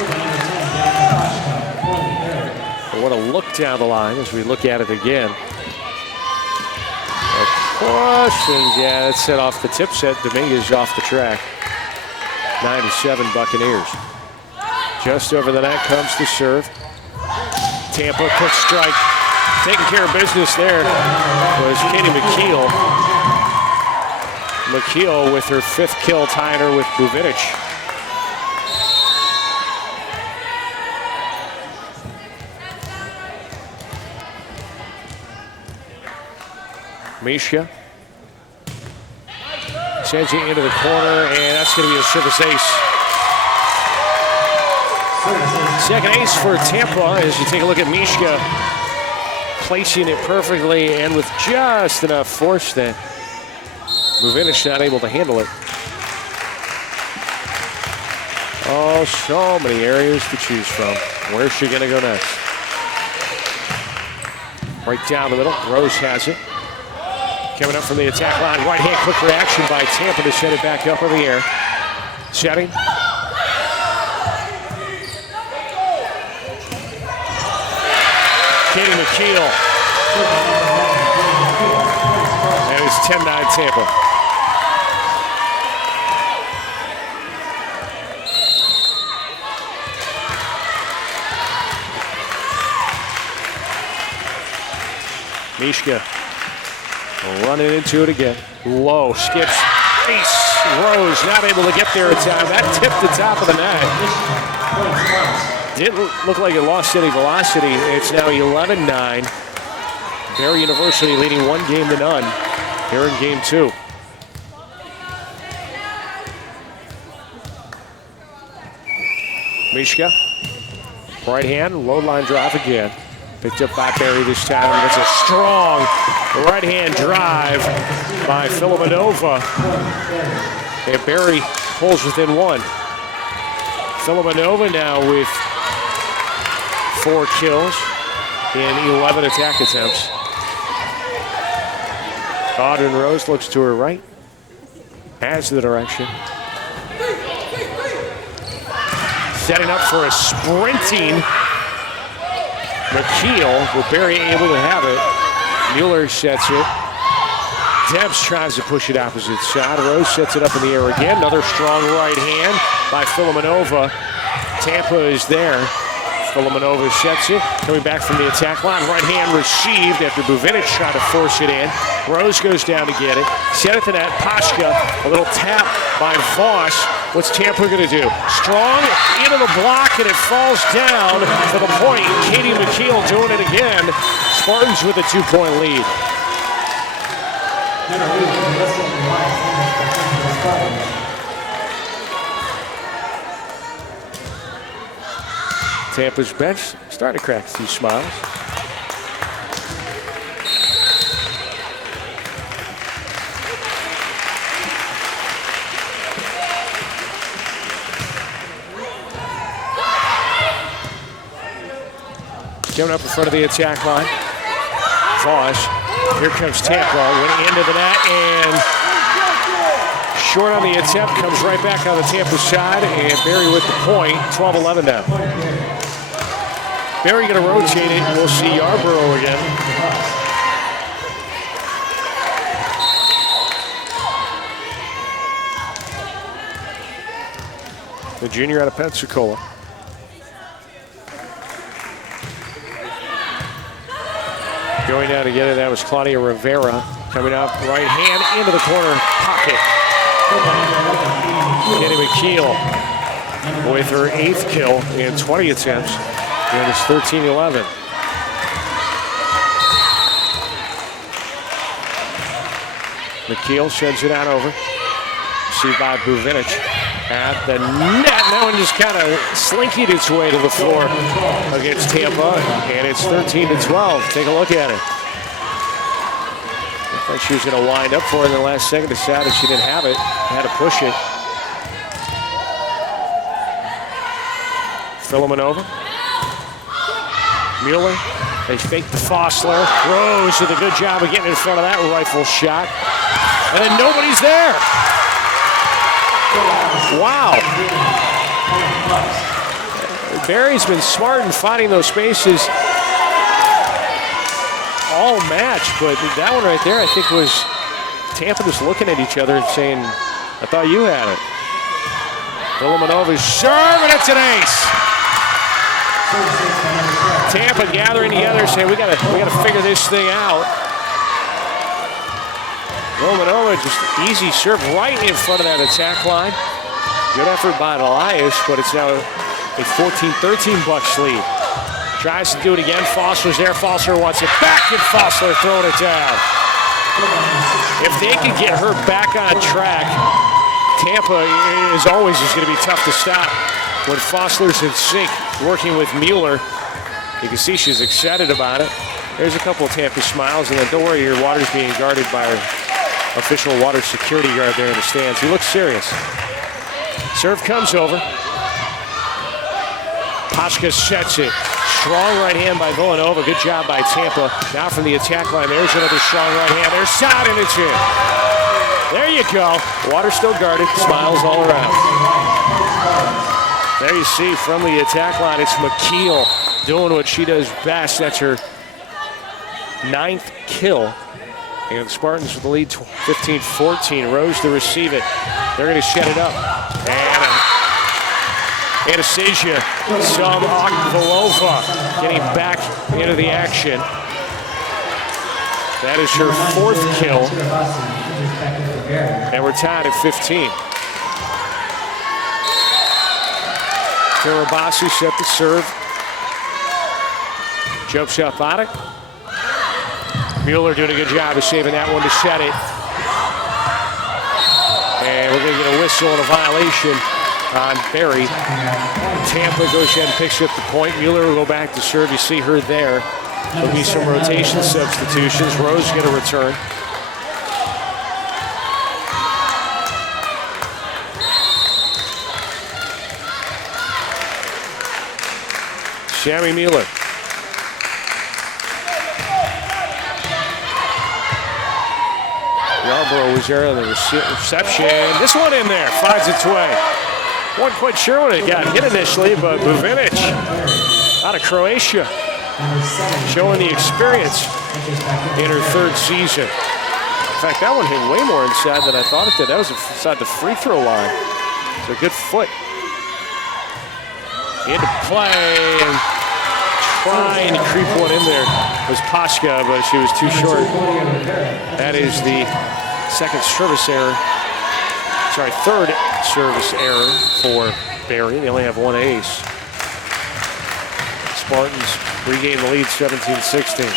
What a look down the line as we look at it again. A push, and yeah, that's set off the tip set. Dominguez off the track. 9-7 Buccaneers. Just over the net comes the serve. Tampa, quick strike. Taking care of business there was Katie McKeel. McKeel with her 5th kill, tying her with Buvinic. Misha sends it into the corner, and that's going to be a service ace. Second ace for Tampa as you take a look at Mishka placing it perfectly and with just enough force that Buvinic not able to handle it. Oh, so many areas to choose from. Where's she going to go next? Right down the middle. Rose has it. Coming up from the attack line. Right hand quick reaction by Tampa to set it back up in the air. Setting. Katie McKeel. And it's 10-9 Tampa. Mishka running into it again. Low, skips, ace. Rose not able to get there in time. That tipped the top of the net. Didn't look like it lost any velocity. It's now 11-9. Barry University leading 1-0 here in game 2. Mishka, right hand, low line drive again. Picked up by Barry this time. That's a strong right-hand drive by Filimonova. And Barry pulls within 1. Filimonova now with 4 kills in 11 attack attempts. Audrey Rose looks to her right, has the direction. Setting up for a sprinting McKeel, with Barry able to have it. Mueller sets it. Debs tries to push it opposite side. Rose sets it up in the air again. Another strong right hand by Filimonova. Tampa is there. Filimonova sets it. Coming back from the attack line. Right hand received after Buvinic tried to force it in. Rose goes down to get it. Set it to that. Pashka. A little tap by Voss. What's Tampa going to do? Strong into the block, and it falls down for the point. Katie McKeel doing it again. Spartans with a 2-point lead. Tampa's bench starting to crack a few smiles. Coming up in front of the attack line. Voss. Here comes Tampa. Went into the net and short on the attempt. Comes right back on the Tampa side. And Barry with the point. 12-11 now. Barry going to rotate it. We'll see Yarborough again. The junior out of Pensacola. Going down to get it, that was Claudia Rivera. Coming up, right hand into the corner pocket. Kenny McKeel with her 8th kill in 20 attempts. And it's 13-11. McKeel sheds it out over. Received by Buvinic at the net. That one just kind of slinkied its way to the floor against Tampa, and it's 13-12. Take a look at it. I thought she was going to wind up for it in the last second. Decided she didn't have it. Had to push it. Filimanova. Mueller. They fake the Fossler. Rose did a good job of getting in front of that rifle shot. And then nobody's there. Wow. Barry's been smart in finding those spaces all match, but that one right there I think was Tampa just looking at each other and saying, I thought you had it. Filomenova's serve, and it's an ace. Tampa gathering together saying, we gotta figure this thing out. Romanova just easy serve right in front of that attack line. Good effort by Elias, but it's now a 14-13 Bucks lead. Tries to do it again. Fossler's there. Fossler wants it back, and Fossler throwing it down. If they can get her back on track, Tampa is always just going to be tough to stop. When Fossler's in sync, working with Mueller, you can see she's excited about it. There's a couple of Tampa smiles, and then don't worry, your water's being guarded by our official water security guard there in the stands. He looks serious. Serve comes over. Paschke sets it. Strong right hand by Villanova. Good job by Tampa. Now from the attack line, there's another strong right hand. There's shot, and it's in. There you go. Water still guarded. Smiles all around. There you see from the attack line, it's McKeel doing what she does best. That's her 9th kill. And the Spartans with the lead 15-14. Rose to receive it. They're going to shed it up. And Anastasia Samokvalova getting back into the action. That is her 4th kill. And we're tied at 15. Terabasi set the serve. Jump shot on it. Mueller doing a good job of saving that one to set it. And we're going to get a whistle and a violation on Barry. Tampa goes ahead and picks up the point. Mueller will go back to serve. You see her there. There'll be some rotation substitutions. Rose going to return. Shammy Mueller. Yarborough was there on the reception. This one in there, finds its way. Wasn't quite sure when it got hit initially, but Buvinic out of Croatia, showing the experience in her 3rd season. In fact, that one hit way more inside than I thought it did. That was inside the free throw line. It's a good foot. Into play and trying to creep one in there was Paschke, but she was too short. That is the 2nd service error. Sorry, 3rd service error for Barry. They only have 1 ace. Spartans regain the lead 17-16.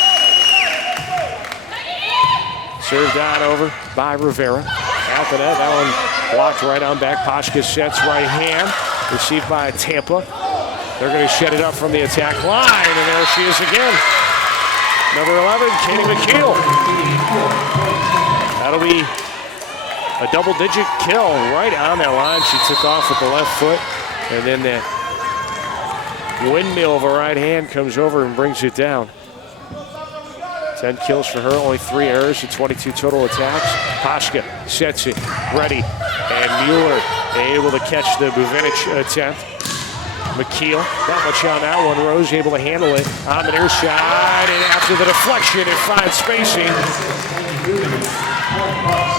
Served on over by Rivera. At the net, that one blocked right on back. Paschke sets right hand. Received by Tampa. They're going to shed it up from the attack line, and there she is again. Number 11, Kenny McKeel. That'll be a double-digit kill right on that line. She took off with the left foot, and then that windmill of a right hand comes over and brings it down. 10 kills for her, only 3 errors, and 22 total attacks. Paschke sets it, ready, and Mueller able to catch the Buvinic attempt. McKeel, not much on that one. Rose able to handle it on the near side, and after the deflection, it finds spacing.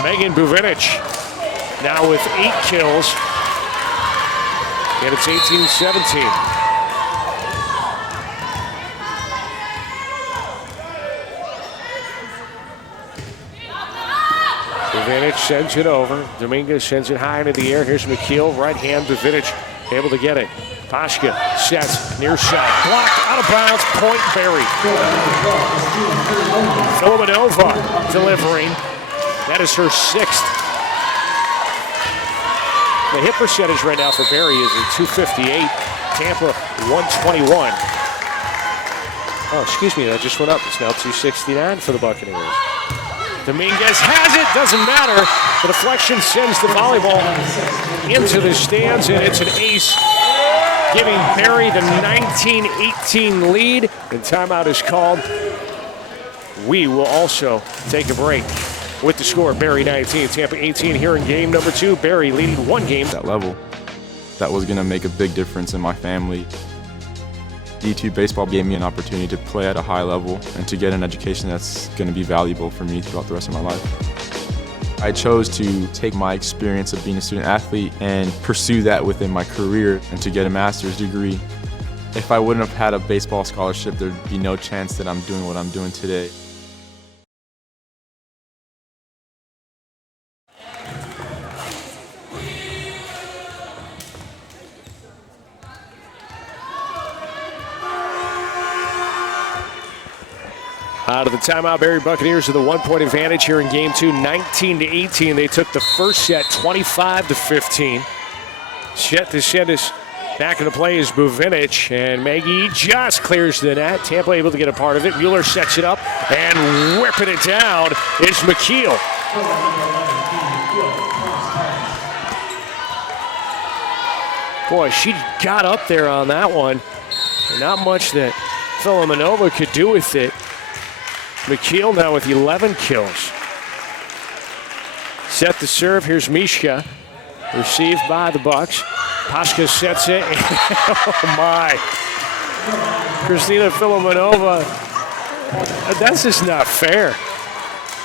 Megan Buvinic now with 8 kills, and it's 18-17. Buvinic sends it over. Dominguez sends it high into the air. Here's McKeel, right hand. Buvinic able to get it. Pashka sets, near side, blocked, out of bounds, point Barry. Filomenova delivering. That is her 6th. The hit percentage right now for Barry is at 258. Tampa 121. Oh, excuse me, that just went up. It's now 269 for the Buccaneers. Dominguez has it, doesn't matter. The deflection sends the volleyball into the stands, and it's an ace, giving Barry the 19-18 lead. And timeout is called. We will also take a break. With the score, Barry 19, Tampa 18 here in game number 2. Barry leading 1 game. That level, that was going to make a big difference in my family. D2 baseball gave me an opportunity to play at a high level and to get an education that's going to be valuable for me throughout the rest of my life. I chose to take my experience of being a student athlete and pursue that within my career and to get a master's degree. If I wouldn't have had a baseball scholarship, there'd be no chance that I'm doing what I'm doing today. Out of the timeout, Barry Buccaneers with a 1-point advantage here in game 2, 19-18. They took the first set 25-15. Set to send us back into play is Buvinic, and Maggie just clears the net. Tampa able to get a part of it. Mueller sets it up, and whipping it down is McKeel. Boy, she got up there on that one. Not much that Filomenova could do with it. McKeel now with 11 kills. Set the serve. Here's Mishka. Received by the Bucks. Pashka sets it. Oh my. Kristina Filomenova. That's just not fair.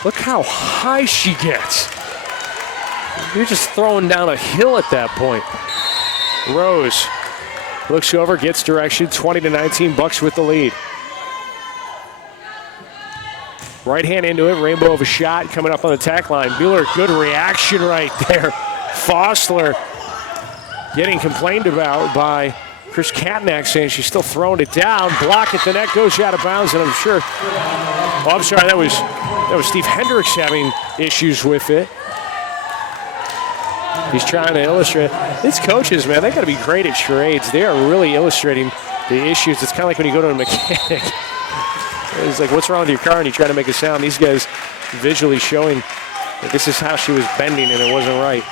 Look how high she gets. You're just throwing down a hill at that point. Rose looks over, gets direction. 20-19, Bucks with the lead. Right hand into it, rainbow of a shot coming up on the tack line. Mueller, good reaction right there. Fossler getting complained about by Chris Katnack, saying she's still throwing it down. Block at the net, goes out of bounds, and I'm sure, oh, I'm sorry, that was Steve Hendricks having issues with it. He's trying to illustrate. These coaches, man, they got to be great at charades. They are really illustrating the issues. It's kind of like when you go to a mechanic. It's like, what's wrong with your car? And you try to make a sound. These guys visually showing that this is how she was bending and it wasn't right.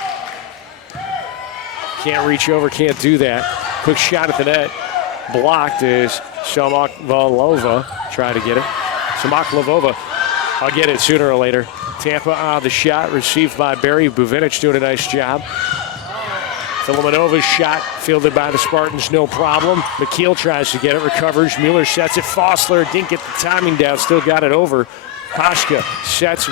Can't reach over, can't do that. Quick shot at the net. Blocked is Samakvalova. Try to get it. Samakvalova. I'll get it sooner or later. Tampa on the shot, received by Barry. Buvinic doing a nice job. Filomenova's shot fielded by the Spartans, no problem. McKeel tries to get it, recovers. Mueller sets it. Fossler didn't get the timing down, still got it over. Pashka sets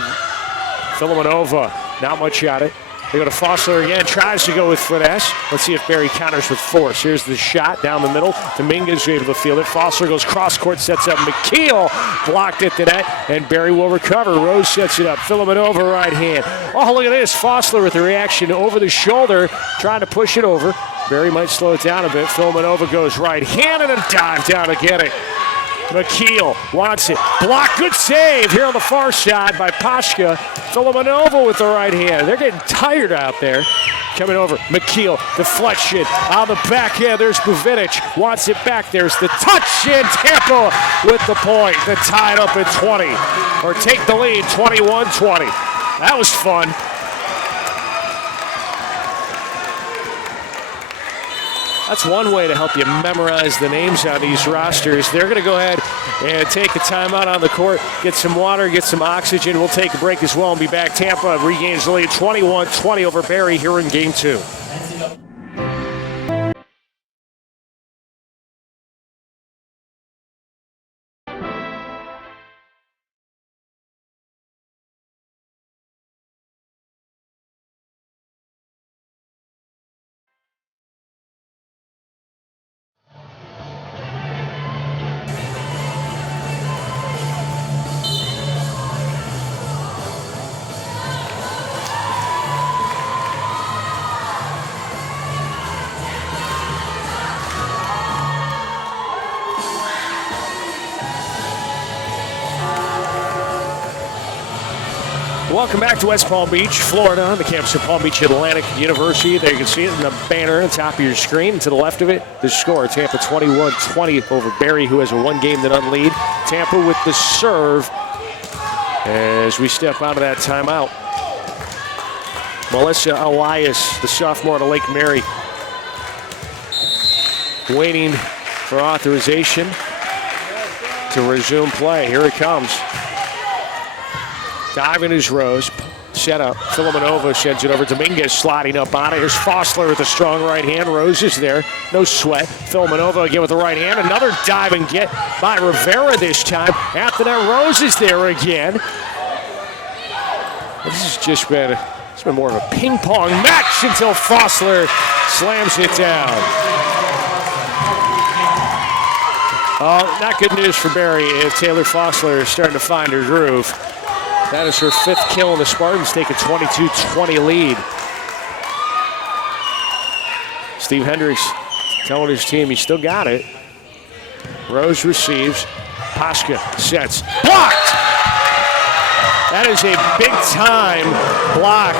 Filomenova, not much at it. They go to Fossler again, tries to go with finesse. Let's see if Barry counters with force. Here's the shot down the middle. Dominguez able to field it. Fossler goes cross court, sets up McKeel, blocked at the net, and Barry will recover. Rose sets it up. Filomenova right hand. Oh, look at this. Fossler with the reaction over the shoulder, trying to push it over. Barry might slow it down a bit. Filomenova goes right hand and a dive down to get it. McKeel wants it. Block, good save here on the far side by Pashka. Filomenova with the right hand. They're getting tired out there. Coming over, McKeel, deflection on the back end. There's Buvinic, wants it back. There's the touch, and Tampa with the point. They tied up at 20, or take the lead, 21-20. That was fun. That's one way to help you memorize the names on these rosters. They're going to go ahead and take a timeout on the court, get some water, get some oxygen. We'll take a break as well and be back. Tampa regains the lead 21-20 over Barry here in game 2. Welcome back to West Palm Beach, Florida, on the campus of Palm Beach Atlantic University. There you can see it in the banner on top of your screen. And to the left of it, the score, Tampa 21-20 over Barry, who has a one-game-to-none lead. Tampa with the serve as we step out of that timeout. Melissa Elias, the sophomore to Lake Mary, waiting for authorization to resume play. Here it comes. Diving is Rose. Set up. Filimonova sends it over. Dominguez sliding up on it. Here's Fossler with a strong right hand. Rose is there. No sweat. Filimonova again with the right hand. Another dive and get by Rivera this time. After that, Rose is there again. This has just been, it's been more of a ping pong match until Fossler slams it down. Oh, not good news for Barry. Taylor Fossler is starting to find her groove. That is her 5th kill, and the Spartans take a 22-20 lead. Steve Hendricks telling his team he still got it. Rose receives. Paska sets. Blocked! That is a big-time block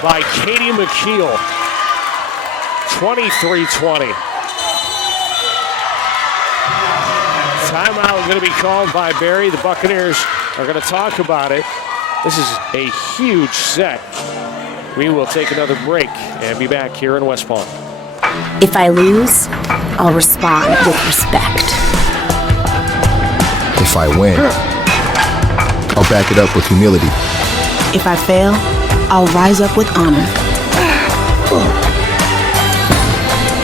by Katie McKeel. 23-20. Timeout going to be called by Barry. The Buccaneers are going to talk about it. This is a huge set. We will take another break and be back here in West Palm. If I lose, I'll respond with respect. If I win, I'll back it up with humility. If I fail, I'll rise up with honor.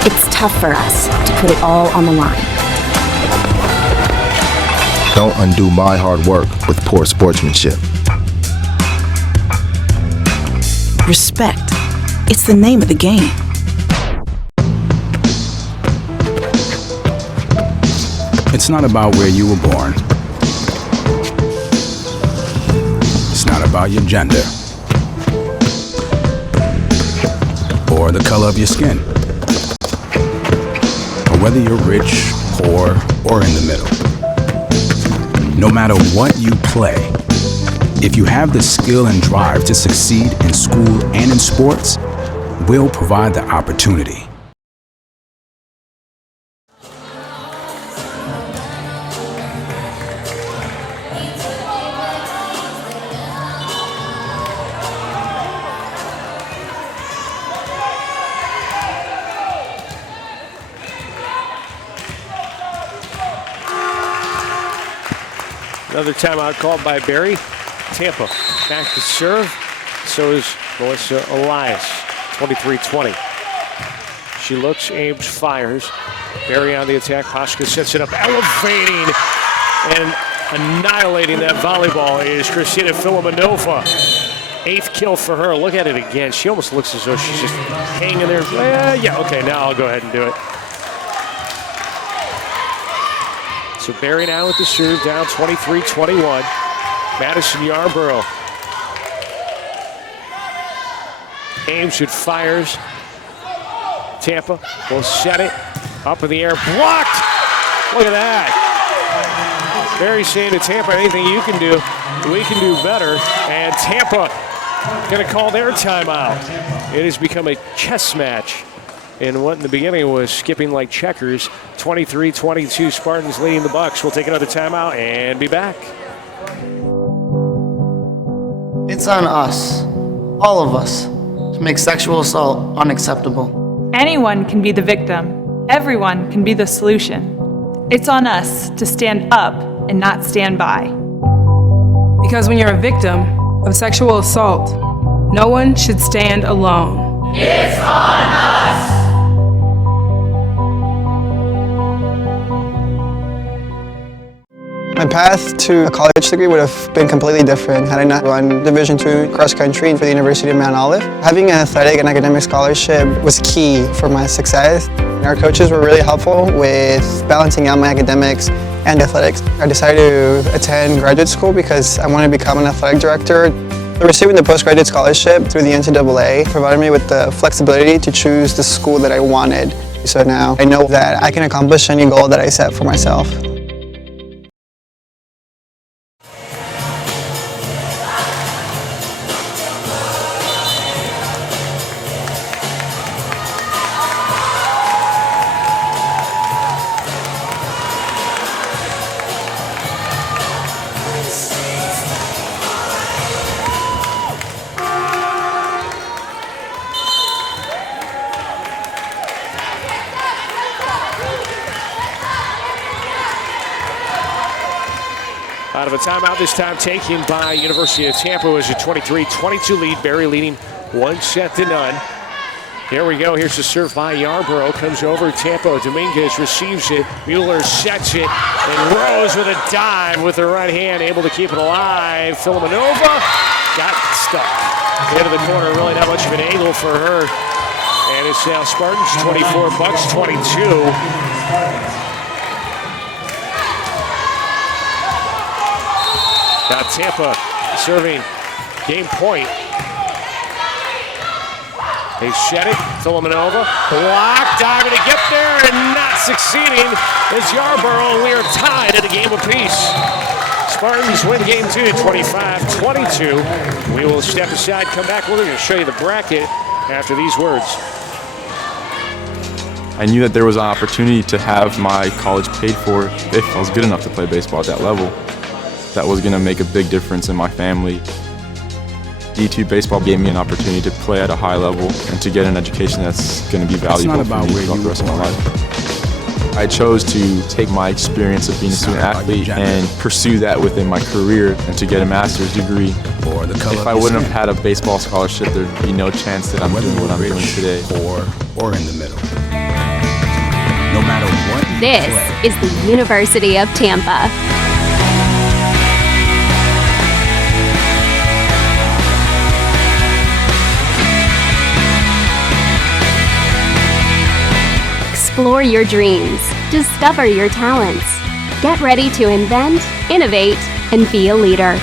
It's tough for us to put it all on the line. Don't undo my hard work with poor sportsmanship. Respect. It's the name of the game. It's not about where you were born. It's not about your gender. Or the color of your skin. Or whether you're rich, poor, or in the middle. No matter what you play, if you have the skill and drive to succeed in school and in sports, we'll provide the opportunity. Another timeout called by Barry. Tampa back to serve. So is Melissa Elias. 23-20. She looks, aims, fires. Barry on the attack. Paska sets it up, elevating and annihilating that volleyball is Christina Filimonova. 8th kill for her. Look at it again. She almost looks as though she's just hanging there. Yeah, okay, now I'll go ahead and do it. So Barry now with the serve, down 23-21. Madison Yarborough aims and fires. Tampa will set it up in the air, blocked. Look at that. Barry saying to Tampa, anything you can do, we can do better. And Tampa going to call their timeout. It has become a chess match. And what in the beginning was skipping like checkers. 23-22 Spartans leading the Bucks. We'll take another timeout and be back. It's on us, all of us, to make sexual assault unacceptable. Anyone can be the victim. Everyone can be the solution. It's on us to stand up and not stand by. Because when you're a victim of sexual assault, no one should stand alone. It's on us! My path to a college degree would have been completely different had I not run Division II cross country for the University of Mount Olive. Having an athletic and academic scholarship was key for my success. Our coaches were really helpful with balancing out my academics and athletics. I decided to attend graduate school because I wanted to become an athletic director. Receiving the postgraduate scholarship through the NCAA provided me with the flexibility to choose the school that I wanted. So now I know that I can accomplish any goal that I set for myself. Out of a timeout, this time taken by University of Tampa. It was a 23-22 lead. Barry leading 1-0. Here we go. Here's the serve by Yarborough. Comes over. Tampa. Dominguez receives it. Mueller sets it. And Rose with a dive with the right hand. Able to keep it alive. Filimonova got stuck. Into the corner. Really not much of an angle for her. And it's now Spartans 24, Bucks 22. Now Tampa serving game point. They shed it. Filimonova. Block, diving to get there and not succeeding. It's Yarborough. We are tied at a game apiece. Spartans win game 2, 25-22. We will step aside, come back. We're going to show you the bracket after these words. I knew that there was an opportunity to have my college paid for if I was good enough to play baseball at that level. That was going to make a big difference in my family. D2 baseball gave me an opportunity to play at a high level and to get an education that's going to be valuable for me throughout the rest of my life. I chose to take my experience of being a student athlete and pursue that within my career and to get a master's degree. If I wouldn't have had a baseball scholarship, there'd be no chance that I'm doing what I'm doing today. Or in the middle. No matter what. This is the University of Tampa. Explore your dreams. Discover your talents. Get ready to invent, innovate, and be a leader.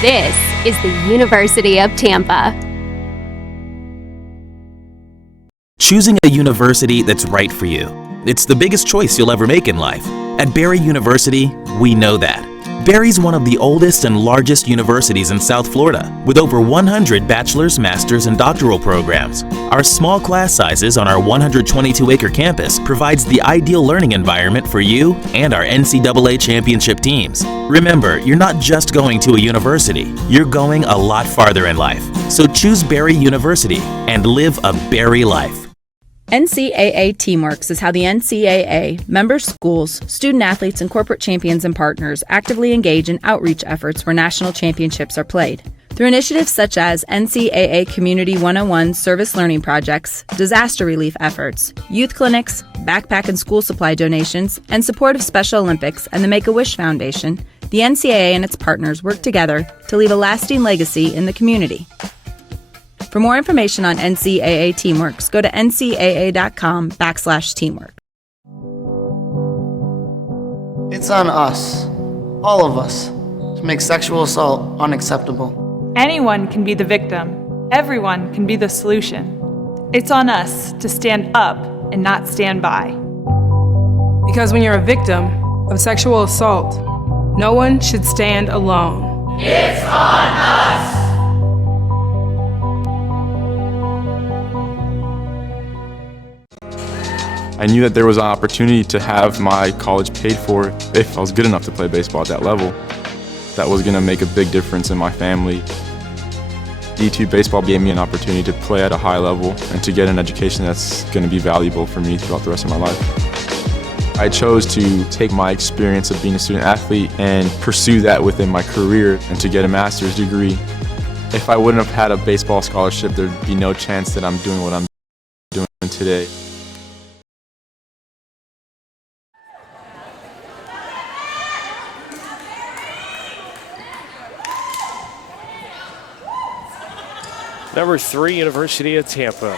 This is the University of Tampa. Choosing a university that's right for you. It's the biggest choice you'll ever make in life. At Barry University, we know that. Barry's one of the oldest and largest universities in South Florida, with over 100 bachelor's, master's, and doctoral programs. Our small class sizes on our 122-acre campus provides the ideal learning environment for you and our NCAA championship teams. Remember, you're not just going to a university, you're going a lot farther in life. So choose Barry University and live a Barry life. NCAA Teamworks is how the NCAA, member schools, student athletes, and corporate champions and partners actively engage in outreach efforts where national championships are played. Through initiatives such as NCAA Community 101 service learning projects, disaster relief efforts, youth clinics, backpack and school supply donations, and support of Special Olympics and the Make-A-Wish Foundation, the NCAA and its partners work together to leave a lasting legacy in the community. For more information on NCAA Teamworks, go to ncaa.com/teamwork. It's on us, all of us, to make sexual assault unacceptable. Anyone can be the victim. Everyone can be the solution. It's on us to stand up and not stand by. Because when you're a victim of sexual assault, no one should stand alone. It's on us! I knew that there was an opportunity to have my college paid for if I was good enough to play baseball at that level. That was going to make a big difference in my family. D2 baseball gave me an opportunity to play at a high level and to get an education that's going to be valuable for me throughout the rest of my life. I chose to take my experience of being a student athlete and pursue that within my career and to get a master's degree. If I wouldn't have had a baseball scholarship, there'd be no chance that I'm doing what I'm doing today. Number 3, University of Tampa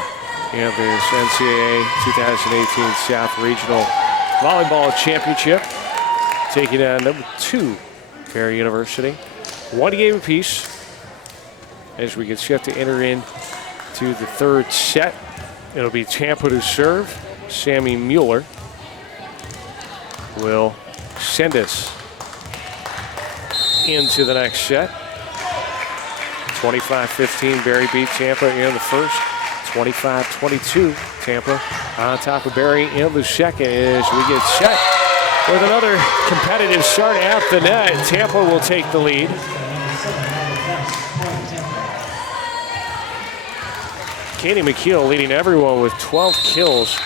in this NCAA 2018 South Regional Volleyball Championship. Taking on number 2, Barry University. 1 game apiece as we get set to enter into the third set. It'll be Tampa to serve. Sammy Mueller will send us into the next set. 25-15, Barry beat Tampa in the first. 25-22, Tampa on top of Barry in the second as we get set with another competitive start at the net. Tampa will take the lead. Katie McKeel leading everyone with 12 kills.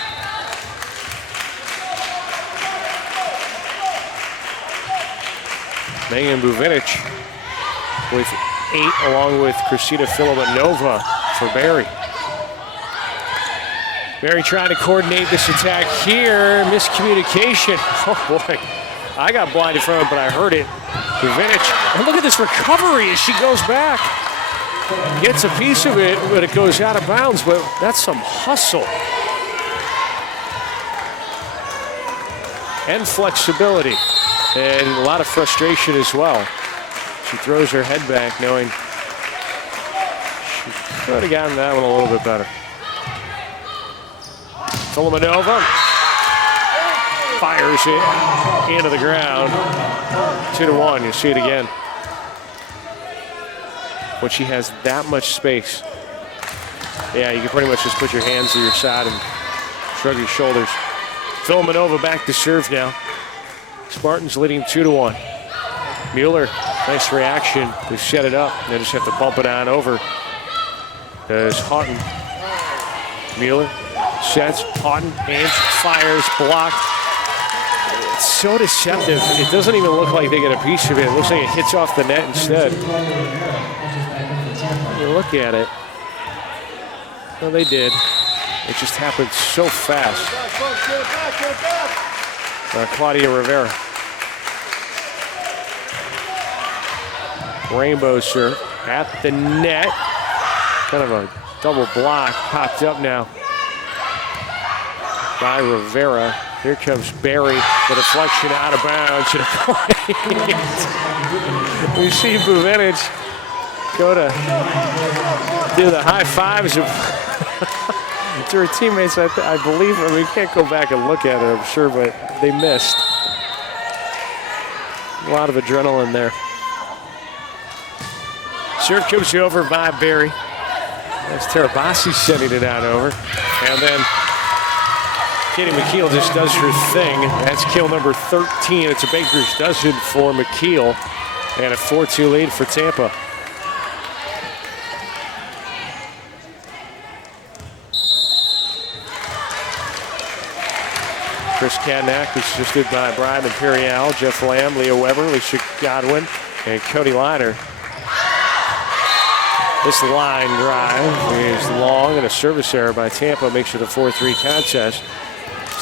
Megan Buvinic with 8, along with Kristina Filimonova for Barry. Barry trying to coordinate this attack here. Miscommunication. Oh boy. I got blinded from it, but I heard it. Buvinic. And look at this recovery as she goes back. Gets a piece of it, but it goes out of bounds. But that's some hustle. And flexibility. And a lot of frustration as well. She throws her head back knowing she could have gotten that one a little bit better. Filimonova fires it into the ground. 2-1, you see it again. When she has that much space, yeah, you can pretty much just put your hands to your side and shrug your shoulders. Filimonova back to serve now. Spartans leading 2-1. Mueller, nice reaction to set it up. They just have to bump it on over. There's Houghton. Mueller sets, Houghton, aims, fires, blocked. It's so deceptive. It doesn't even look like they get a piece of it. It looks like it hits off the net instead. You look at it. Well, they did. It just happened so fast. Claudia Rivera. Rainbow serve at the net. Kind of a double block popped up now by Rivera. Here comes Barry. The deflection out of bounds. We see Buvinic go to do the high fives to her teammates. I believe, I mean, we can't go back and look at it, I'm sure, but they missed. A lot of adrenaline there. Serve comes over by Barry. That's Terabasi sending it out over. And then Katie McKeel just does her thing. That's kill number 13. It's a baker's dozen for McKeel. And a 4-2 lead for Tampa. Chris Kadnack, assisted by Brian Imperial, Jeff Lamb, Leah Weber, Alicia Godwin, and Cody Liner. This line drive is long, and a service error by Tampa makes it a 4-3 contest.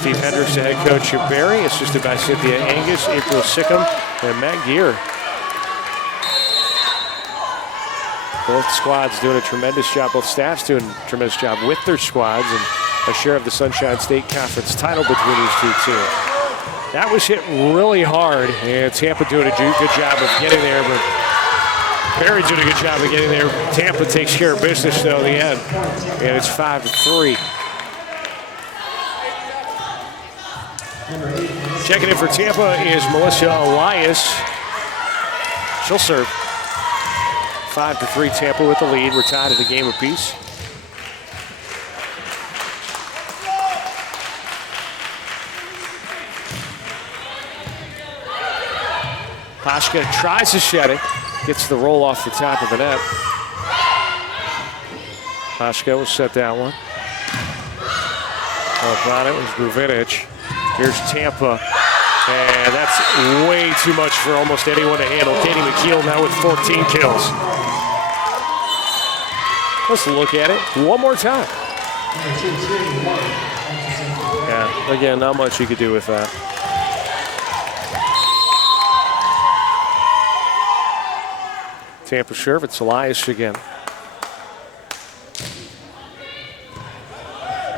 Steve Hendricks, the head coach of Barry, assisted by Cynthia Angus, April Sickham, and Matt Gear. Both squads doing a tremendous job, both staffs doing a tremendous job with their squads, and a share of the Sunshine State Conference title between these two teams. That was hit really hard, and Tampa doing a good job of getting there, but Barry doing a good job of getting there. Tampa takes care of business, though, in the end, and it's 5-3. Checking in for Tampa is Melissa Elias. She'll serve. 5-3 Tampa with the lead. We're tied at a game apiece. Paschka tries to shed it. Gets the roll off the top of the net. Paschka will set that one. Upon it was Buvinic. Here's Tampa. And that's way too much for almost anyone to handle. Katie McKeel now with 14 kills. Let's look at it one more time. Yeah, again, not much you could do with that. Tampa serve, it's Elias again.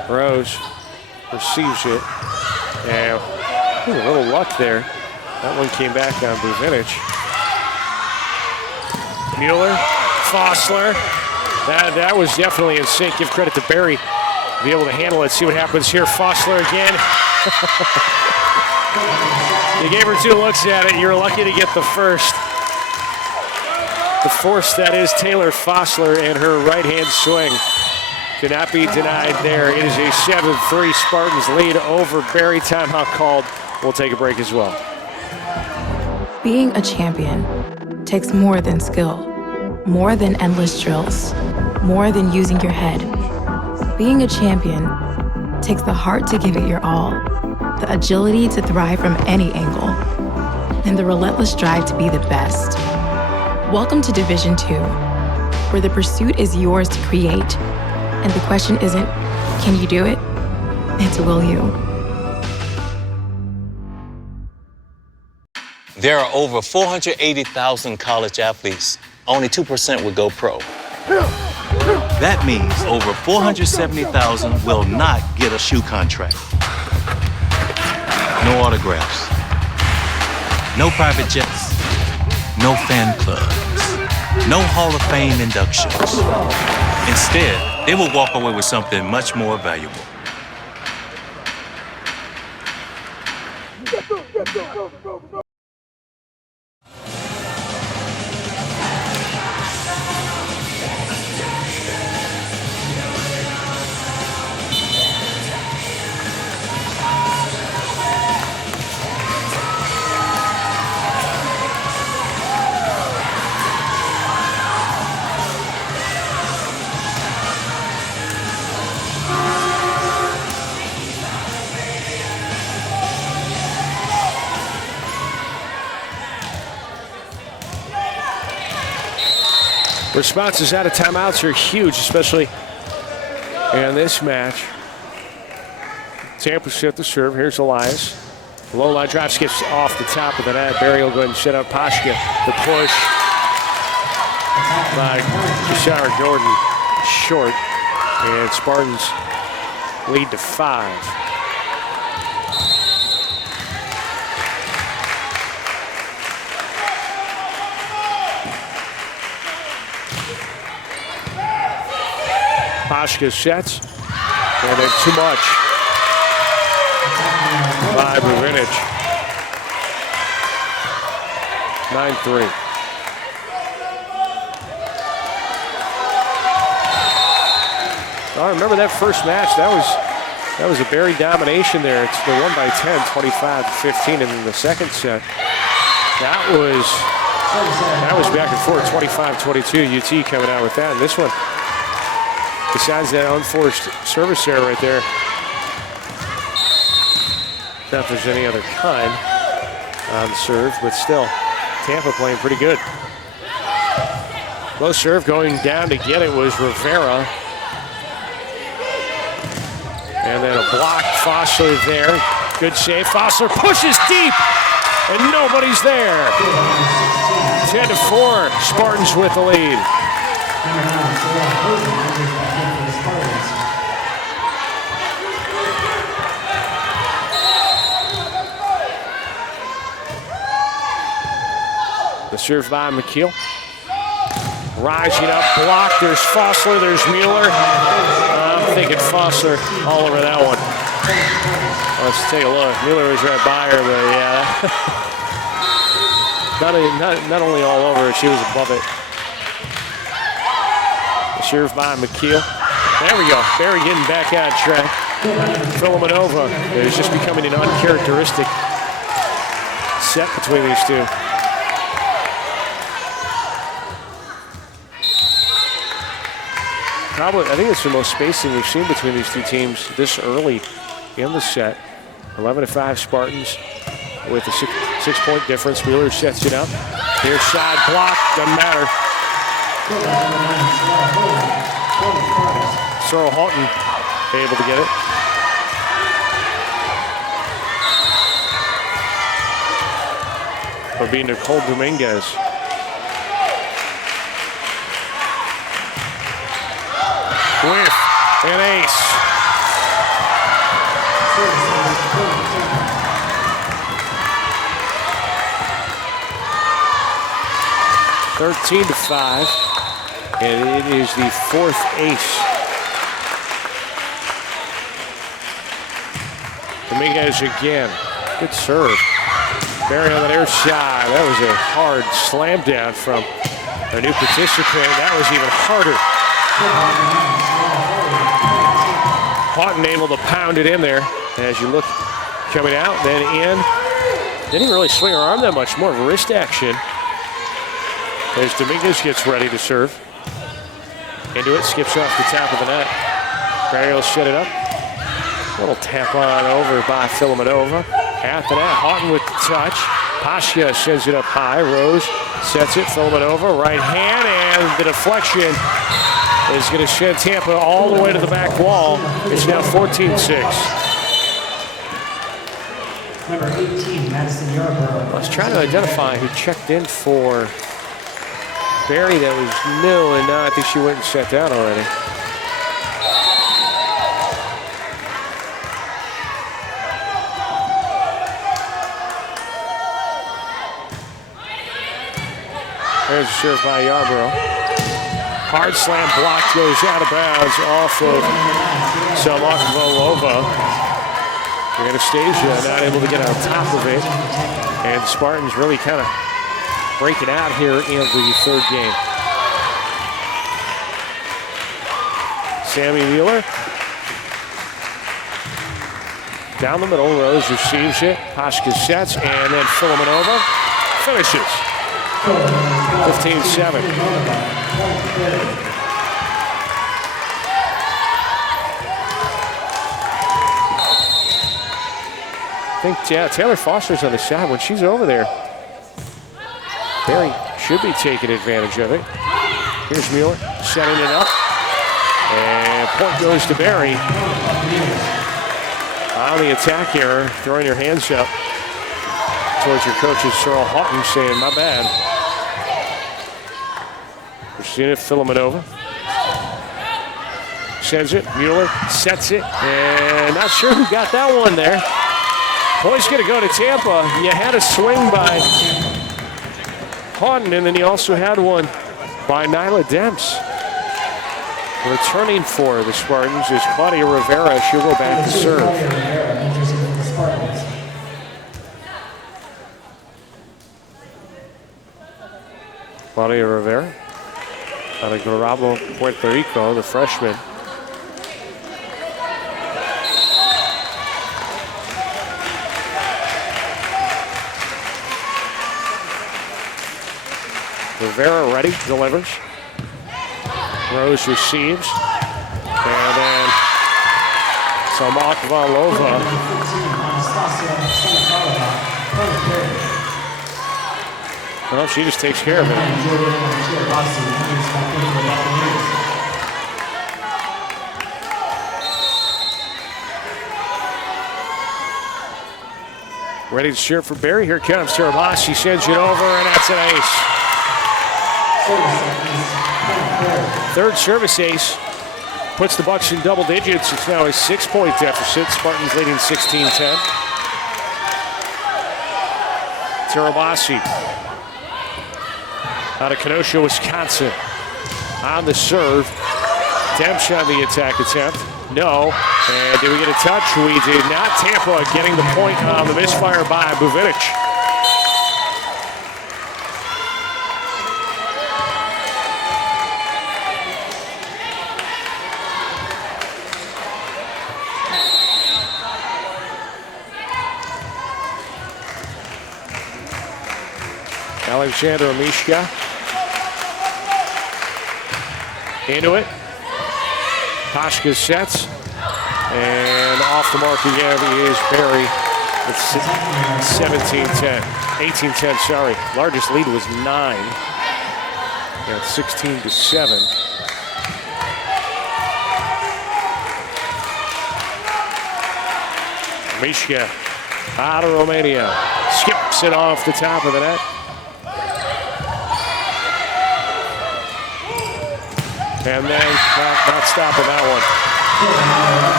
Rose receives it. And a little luck there. That one came back on Buvinic. Mueller, Fossler. That was definitely in sync. Give credit to Barry to be able to handle it. See what happens here. Fossler again. You gave her 2 looks at it. You're lucky to get the first. The force that is Taylor Fossler and her right-hand swing cannot be denied there. It is a 7-3 Spartans lead over Barry. Timeout called. We'll take a break as well. Being a champion takes more than skill, more than endless drills, more than using your head. Being a champion takes the heart to give it your all, the agility to thrive from any angle, and the relentless drive to be the best. Welcome to Division II, where the pursuit is yours to create, and the question isn't, can you do it? It's will you? There are over 480,000 college athletes. Only 2% would go pro. That means over 470,000 will not get a shoe contract. No autographs. No private jets. No fan clubs. No Hall of Fame inductions. Instead, they will walk away with something much more valuable. Responses out of timeouts are huge, especially in this match. Tampa set the serve. Here's Elias. Low line drive skips off the top of the net. Barry will go ahead and set up Pashka. The push by Jashara Gordon short. And Spartans lead to 5. Pashka sets, and then too much by Buvinic. 9-3. I remember that first match. That was a Barry domination there. It's the won by 10, 25-15, and then the second set. That was back and forth, 25-22. UT coming out with that. And this one, besides that unforced service error right there, not that there's any other kind on serve, but still, Tampa playing pretty good. Low serve going down to get it was Rivera. And then a block, Fossler there. Good save, Fossler pushes deep, and nobody's there. 10-4, Spartans with the lead. The serve by McKeel. Rising up, blocked. There's Fossler, there's Mueller. I'm thinking Fossler all over that one. Let's take a look. Mueller was right by her, but yeah. not only all over her, she was above it. The serve by McKeel. There we go. Barry getting back on track. Filimonova is just becoming an uncharacteristic set between these two. Probably, I think it's the most spacing we've seen between these two teams this early in the set. 11-5 Spartans with a six-point difference. Wheeler sets it up. Here's side block, doesn't matter. Sorrel Houghton able to get it. Or being Nicole Dominguez. With an ace. (13-5), and it is the 4th ace. Dominguez again. Good serve. Barry on the air shot. That was a hard slam down from a new participant. That was even harder. Houghton able to pound it in there. As you look, coming out, then in. Didn't really swing her arm that much, more of a wrist action. As Dominguez gets ready to serve. Into it, skips off the top of the net. Barry will set it up. A little tap on over by Filimonova. At the net, Houghton with the touch. Pasha sends it up high. Rose sets it, Filomenova, right hand, and the deflection is going to send Tampa all the way to the back wall. It's now 14-6. Number 18, Madison Yarborough. I was trying to identify who checked in for Barry. That was new, and now I think she went and sat down already. There's a serve by Yarborough. Hard slam block goes out of bounds off of Volleyball. Anastasia not able to get on top of it. And Spartans really kind of breaking out here in the third game. Sammy Wheeler. Down the middle, Rose receives it. Pashka sets, and then Filomenova finishes. 15-7. I think Taylor Foster's on the side. When she's over there, Barry should be taking advantage of it. Here's Mueller setting it up. And point goes to Barry. On the attack here, throwing your hands up towards your coaches, Cheryl Houghton, saying, my bad. Christina Filomenova sends it. Mueller sets it. And not sure who got that one there. Point's going to go to Tampa. You had a swing by Houghton, and then you also had one by Nyla Demps. Returning for the Spartans is Claudia Rivera. She'll go back to serve. Claudia Rivera out of Garabo, Puerto Rico, the freshman. Rivera ready, delivers. Rose receives. And then Volleyball. Well, she just takes care of it. Ready to serve for Barry. Here comes Terabas. She sends it over, and that's an ace. Third service ace. Puts the Bucks in double digits. It's now a 6-point deficit. Spartans leading 16-10. Terabasi out of Kenosha, Wisconsin. On the serve. Demps on the attack attempt. No. And did we get a touch? We did not. Tampa getting the point on the misfire by Buvinic. Alexandra Mishka into it. Pashka sets, and off the mark again is Barry. It's 17-10, 18-10, sorry. Largest lead was 9. Got 16-7. Mishka out of Romania. Skips it off the top of the net. And then not stopping that one.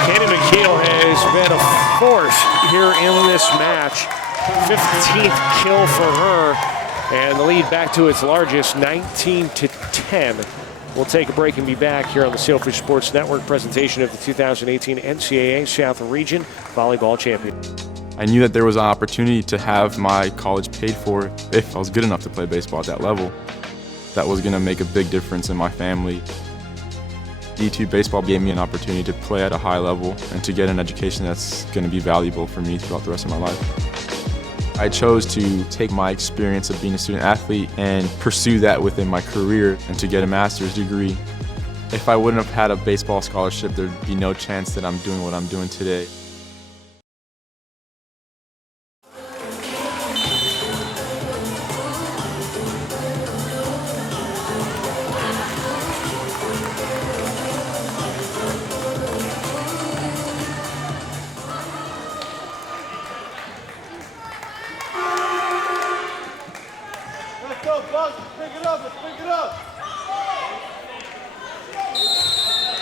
Katie McKeel has been a force here in this match. 15th kill for her. And the lead back to its largest, 19-10. We'll take a break and be back here on the Sailfish Sports Network presentation of the 2018 NCAA South Region Volleyball Champion. I knew that there was an opportunity to have my college paid for if I was good enough to play baseball at that level. That was going to make a big difference in my family. D2 baseball gave me an opportunity to play at a high level and to get an education that's going to be valuable for me throughout the rest of my life. I chose to take my experience of being a student athlete and pursue that within my career and to get a master's degree. If I wouldn't have had a baseball scholarship, there'd be no chance that I'm doing what I'm doing today.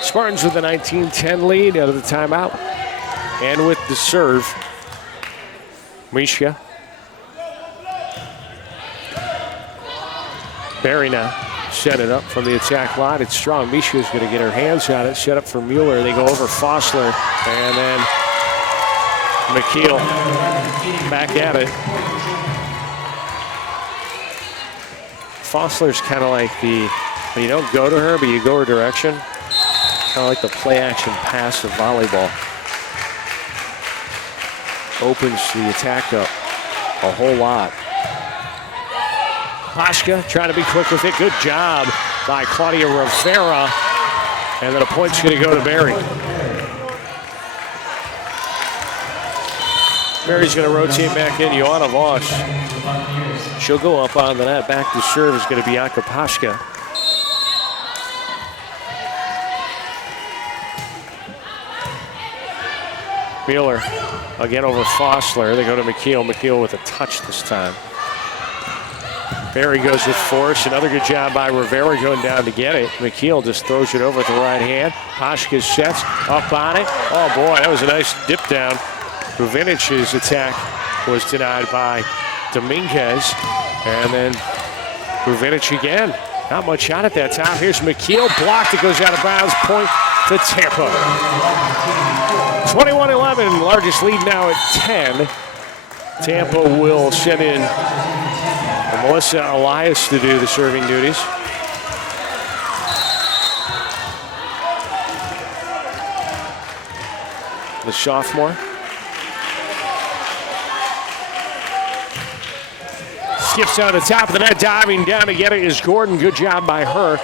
Spartans with a 19-10 lead out of the timeout. And with the serve, Misha. Barry now set it up from the attack line. It's strong. Misha's going to get her hands on it. Set up for Mueller. They go over Fossler. And then McKeel back at it. Fossler's kind of like you don't go to her, but you go her direction. Kind of like the play-action pass of volleyball. Opens the attack up a whole lot. Paschka trying to be quick with it. Good job by Claudia Rivera. And then a point's going to go to Barry. Barry's going to rotate back in. Joanna Voss. She'll go up on the net. Back to serve is going to be Bianca Paschka. Mueller again over Fossler. They go to McKeel. McKeel with a touch this time. Barry goes with force. Another good job by Rivera going down to get it. McKeel just throws it over with the right hand. Paschka sets up on it. Oh boy, that was a nice dip down. Buvinic's attack was denied by Dominguez. And then Buvinic again. Not much shot at that time. Here's McKeel. Blocked. It goes out of bounds. Point to Tampa. 21-11. Largest lead now at 10. Tampa will send in Melissa Elias to do the serving duties. The sophomore. Skips on the top of the net, diving down to get it is Gordon. Good job by her.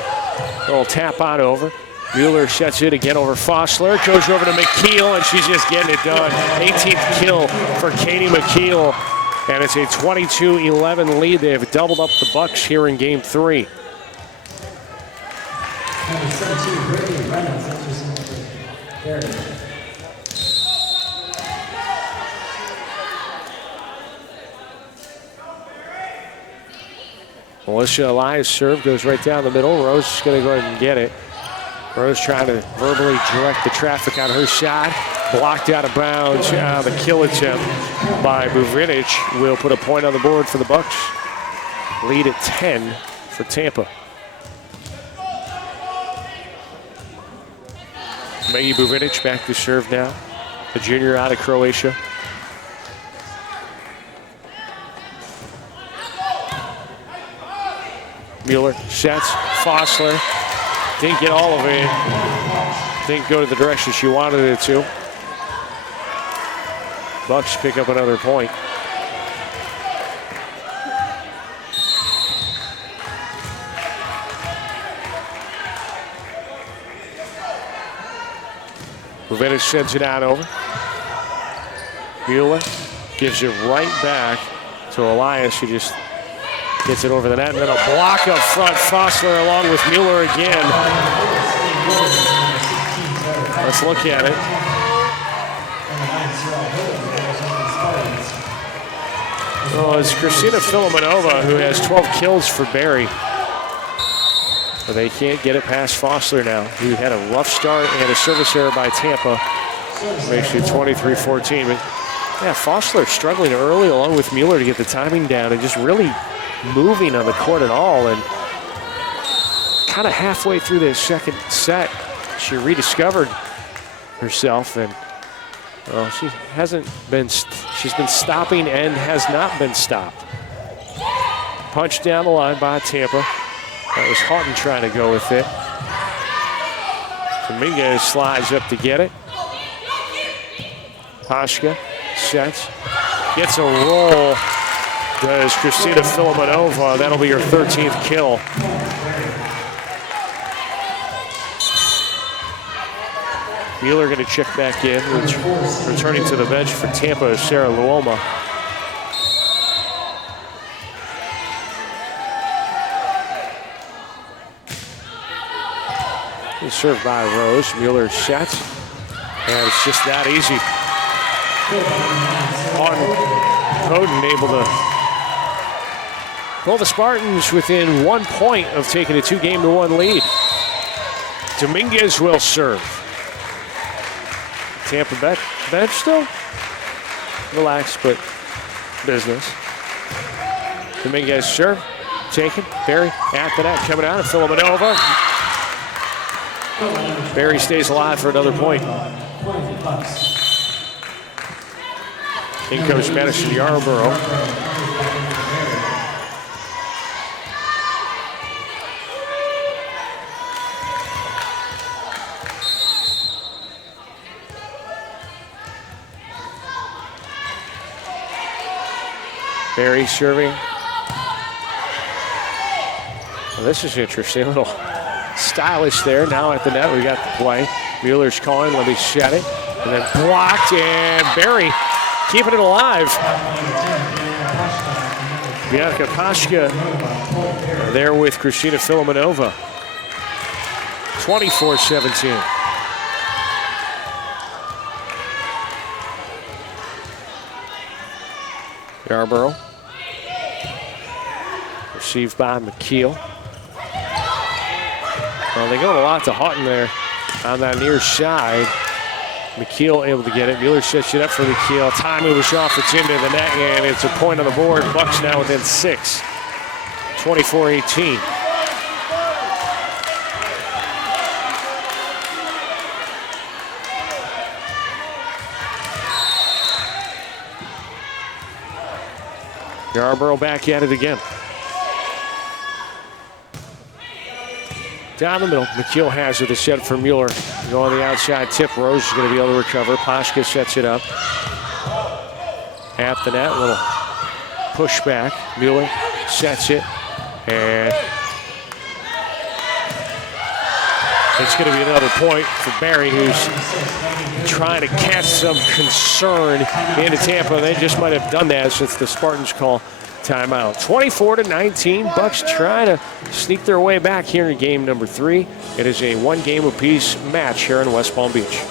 Little tap on over. Mueller sets it again over Fossler. Goes over to McKeel, and she's just getting it done. 18th kill for Katie McKeel. And it's a 22-11 lead. They have doubled up the Bucks here in game 3. Melissa Elias' serve goes right down the middle. Rose is going to go ahead and get it. Rose trying to verbally direct the traffic on her shot. Blocked out of bounds. The kill attempt by Buvinic will put a point on the board for the Bucks. Lead at 10 for Tampa. Maggie Buvinic back to serve now. The junior out of Croatia. Mueller sets. Fossler didn't get all of it. Didn't go to the direction she wanted it to. Bucks pick up another point. Buvinic sends it out over. Mueller gives it right back to Elias. She just gets it over the net, and then a block up front. Fossler along with Mueller again. Let's look at it. Well, it's Christina Filimonova who has 12 kills for Barry. But they can't get it past Fossler now, who had a rough start and a service error by Tampa. Makes it 23-14. But yeah, Fossler struggling early along with Mueller to get the timing down and just really moving on the court at all. And kind of halfway through the second set, she rediscovered herself, and well, she's been stopping and has not been stopped. Punch down the line by Tampa. That was Houghton trying to go with it. Dominguez slides up to get it. Paschka sets, gets a roll. Does Christina Filimonova. That'll be her 13th kill. Mueller going to check back in. Returning to the bench for Tampa is Sarah Luoma. Served by Rose. Mueller sets. And it's just that easy. Houghton able to pull the Spartans within 1 point of taking a 2-1 lead. Dominguez will serve. Tampa bench still? Relaxed, but business. Dominguez serve. Taken. Berry at the net. Coming out of Filimanova. Berry stays alive for another point. In comes Madison Yarborough. Berry serving. Well, this is interesting. A little stylish there. Now at the net, we got the play. Mueller's calling. Let me shut it. And then blocked, and Berry keeping it alive. Bianca Pashka there with Christina Filimanova. 24-17. Yarborough. Received by McKeel. Well, they going a lot to Houghton there on that near side. McKeel able to get it. Mueller sets it up for McKeel. Timing was off. It's into the net, and it's a point on the board. Bucks now within 6. 24-18. Yarborough back at it again. Down the middle, McKeel has it. A set for Mueller. Go on the outside tip. Rose is going to be able to recover. Pashka sets it up. At the net, a little push back. Mueller sets it. And it's going to be another point for Berry, who's trying to catch some concern into Tampa. They just might have done that since the Spartans call timeout. 24-19. Bucks trying to sneak their way back here in game number 3. It is a 1-game apiece match here in West Palm Beach.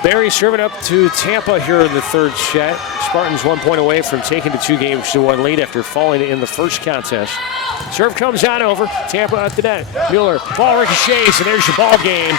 Berry serving up to Tampa here in the third set. Spartans 1 point away from taking the 2-1 lead after falling in the first contest. Serve comes on over. Tampa at the net. Mueller, ball ricochets, and there's your ball game.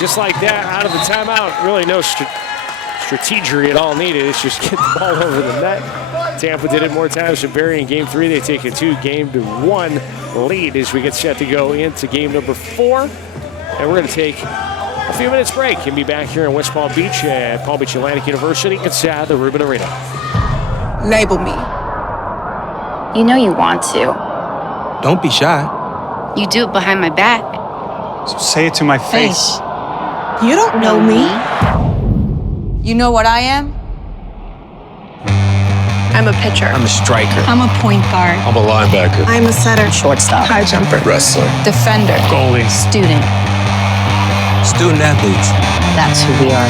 Just like that, out of the timeout. Really no strategery at all needed. It's just get the ball over the net. Tampa did it more times than Berry in game 3. They take a 2-1 lead as we get set to go into game number 4. And we're going to take a few minutes break and be back here in West Palm Beach at Palm Beach Atlantic University inside the Rubin Arena. Label me. You know you want to. Don't be shy. You do it behind my back. So say it to my face. You don't know me. You know what I am? I'm a pitcher. I'm a striker. I'm a point guard. I'm a linebacker. I'm a setter. Shortstop. High jumper. Wrestler. Defender. Goalie. Student. Student athletes. That's who we are.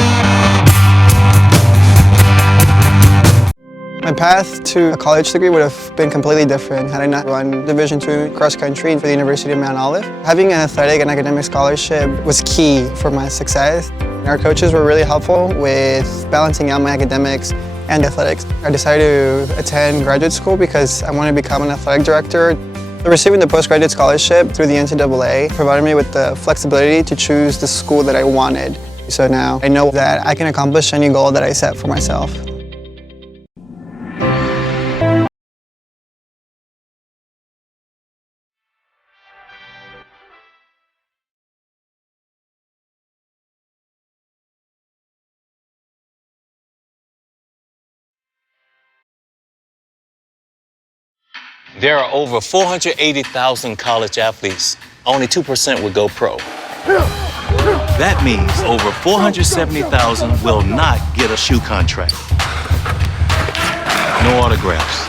My path to a college degree would have been completely different had I not run Division II cross country for the University of Mount Olive. Having an athletic and academic scholarship was key for my success. Our coaches were really helpful with balancing out my academics and athletics. I decided to attend graduate school because I wanted to become an athletic director. Receiving the postgraduate scholarship through the NCAA provided me with the flexibility to choose the school that I wanted. So now I know that I can accomplish any goal that I set for myself. There are over 480,000 college athletes. Only 2% would go pro. That means over 470,000 will not get a shoe contract. No autographs.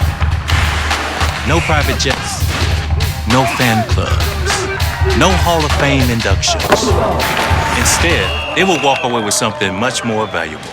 No private jets. No fan clubs. No Hall of Fame inductions. Instead, they will walk away with something much more valuable.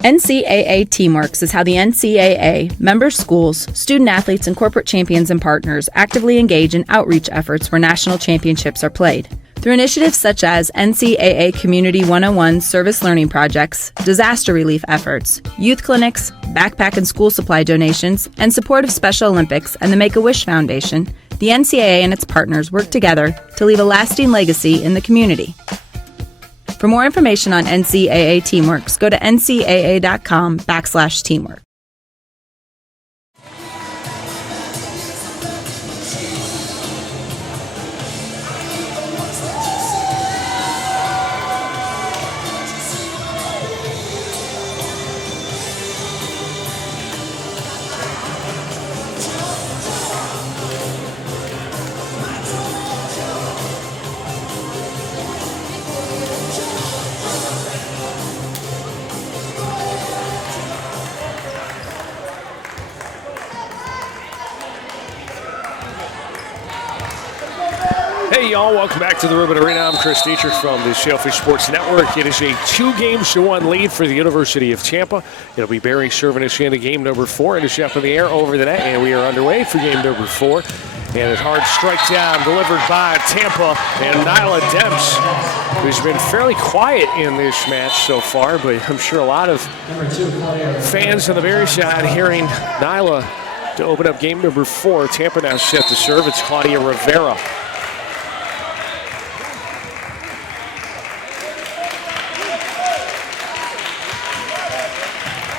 NCAA Teamworks is how the NCAA, member schools, student athletes, and corporate champions and partners actively engage in outreach efforts where national championships are played. Through initiatives such as NCAA Community 101 service learning projects, disaster relief efforts, youth clinics, backpack and school supply donations, and support of Special Olympics and the Make-A-Wish Foundation, the NCAA and its partners work together to leave a lasting legacy in the community. For more information on NCAA Teamworks, go to ncaa.com/teamwork. Hey y'all, welcome back to the Ribbon Arena. I'm Chris Dietrich from the Sailfish Sports Network. It is a 2-1 lead for the University of Tampa. It'll be Barry serving us into game number 4. Intercept in the air over the net, and we are underway for game number 4. And a hard strike down delivered by Tampa and Nyla Demps, who's been fairly quiet in this match so far, but I'm sure a lot of fans on the Barry side hearing Nyla to open up game number 4. Tampa now set to serve. It's Claudia Rivera.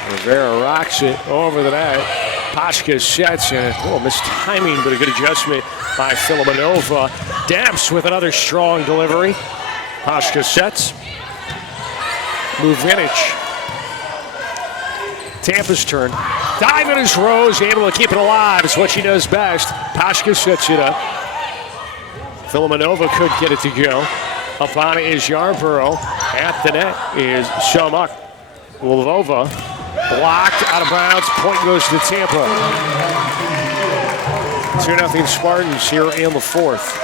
Rivera rocks it over the net. Pashka sets and a little missed timing, but a good adjustment by Filimonova. Demps with another strong delivery. Pashka sets. Muvinic. Tampa's turn. Diamond is Rose, able to keep it alive. It's what she does best. Pashka sets it up. Filimonova could get it to go. Up on it is Yarborough. At the net is Shamak. Lvova. Blocked out of bounds. Point goes to Tampa. 2-0 Spartans here in the 4th.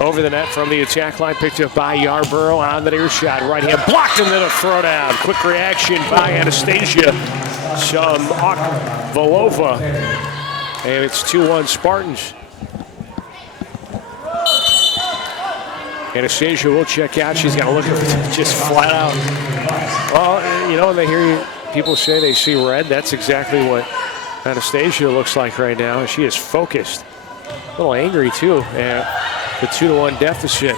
Over the net from the attack line, picked up by Yarborough on the near shot. Right hand blocked and then a throwdown. Quick reaction by Anastasia Volleyball. And it's 2-1 Spartans. Anastasia will check out. She's got to look just flat out. Well, you know, when they hear people say they see red, that's exactly what Anastasia looks like right now. She is focused. A little angry, too, at the 2-1 deficit.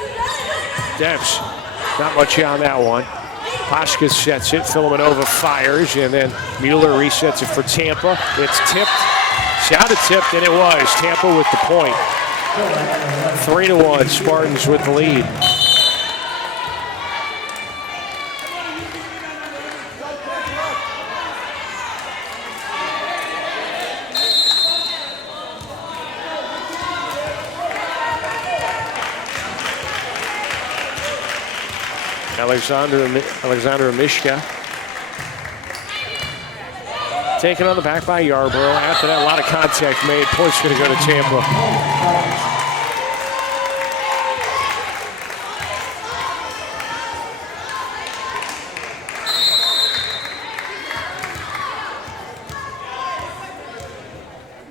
Demps, not much on that one. Pashka sets it, Filimonova fires, and then Mueller resets it for Tampa. It's tipped, sounded tipped, and it was. Tampa with the point. 3-1, Spartans with the lead. Alexandra Mishka. Taken on the back by Yarborough. After that, a lot of contact made. Point's going to go to Tampa.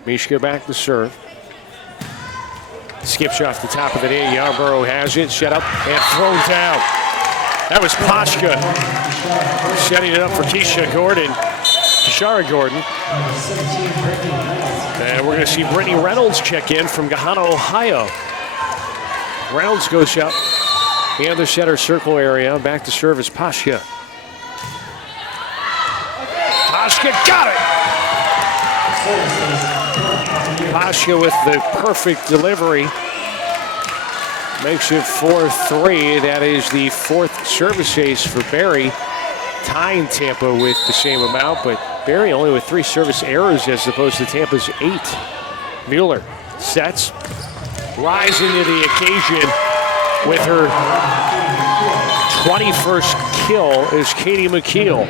Mishka back to serve. Skips off the top of the net. Yarborough has it. Set up and thrown down. That was Pashka setting it up for Kishara Gordon. And we're going to see Brittany Reynolds check in from Gahanna, Ohio. Reynolds goes up in the center circle area. Back to service, Pashka. Pashka got it! Paschke with the perfect delivery. Makes it 4-3. That is the 4th service ace for Barry, tying Tampa with the same amount, but Barry only with 3 service errors as opposed to Tampa's 8. Mueller sets, rising to the occasion with her 21st kill is Katie McKeel.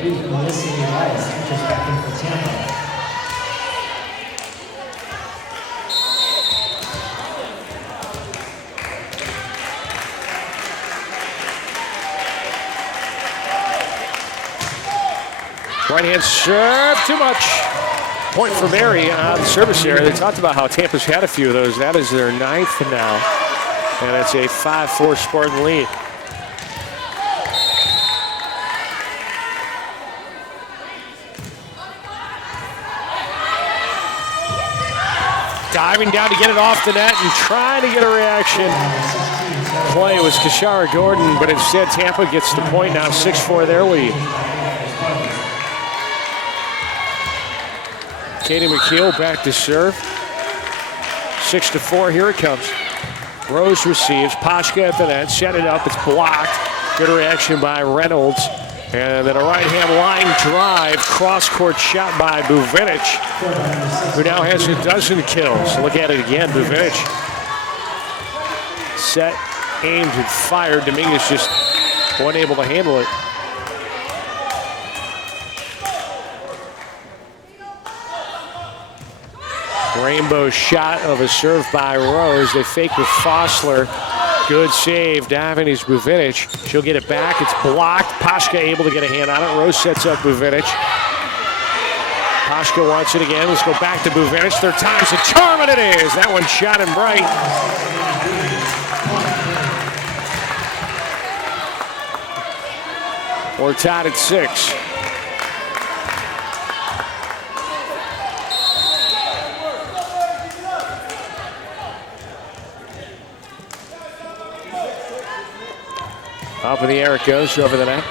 Right hand serve, too much. Point for Barry on the service area. They talked about how Tampa's had a few of those. That is their 9th now. And it's a 5-4 Spartan lead. Diving down to get it off the net and trying to get a reaction. Play was Kashara Gordon, but instead Tampa gets the point now, 6-4 their lead. Katie McKeel back to serve. 6-4, here it comes. Rose receives, Paschke at the net, set it up, it's blocked. Good reaction by Reynolds. And then a right-hand line drive, cross-court shot by Buvinic, who now has a dozen kills. Look at it again, Buvinic. Set, aimed, and fired. Dominguez just wasn't able to handle it. Rainbow shot of a serve by Rose. They fake with Fossler. Good save, Davinis Buvinic. She'll get it back, it's blocked. Paschke able to get a hand on it. Rose sets up Buvinic. Paschke wants it again. Let's go back to Buvinic. Third time's a charm, and it is. That one shot and bright. We're tied at 6. Up in the air it goes, over the net.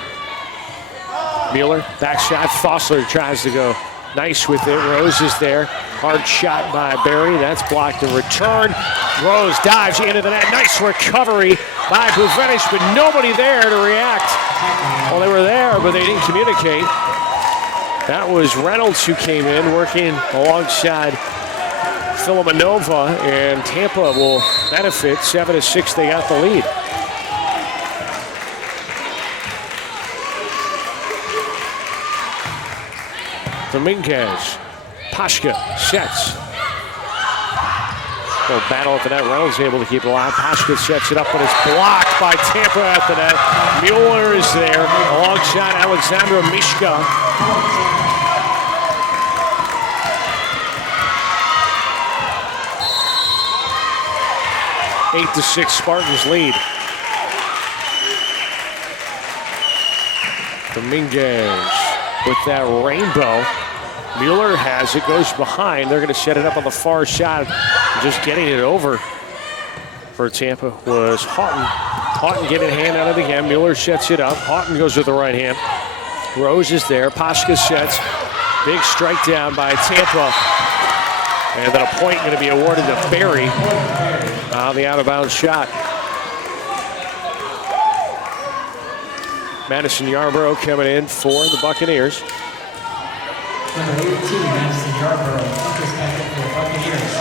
Mueller, back shot. Fossler tries to go nice with it. Rose is there. Hard shot by Barry. That's blocked in return. Rose dives into the net. Nice recovery by Buvinic, but nobody there to react. Well, they were there, but they didn't communicate. That was Reynolds who came in, working alongside Filimonova, and Tampa will benefit. 7-6, they got the lead. Dominguez, Paschke sets. Little battle at the net. Reynolds able to keep it alive. Paschke sets it up, but it's blocked by Tampa at the net. Mueller is there alongside Alexandra Mishka. Eight to 6, Spartans lead. Dominguez with that rainbow. Mueller has it, goes behind. They're going to set it up on the far side. Just getting it over for Tampa was Houghton. Houghton getting a hand on it again. Mueller sets it up. Houghton goes with the right hand. Rose is there. Paschke sets. Big strike down by Tampa. And then a point going to be awarded to Barry on the out-of-bounds shot. Madison Yarborough coming in for the Buccaneers. Number 18, Madison Yarborough. This back up for the Buccaneers.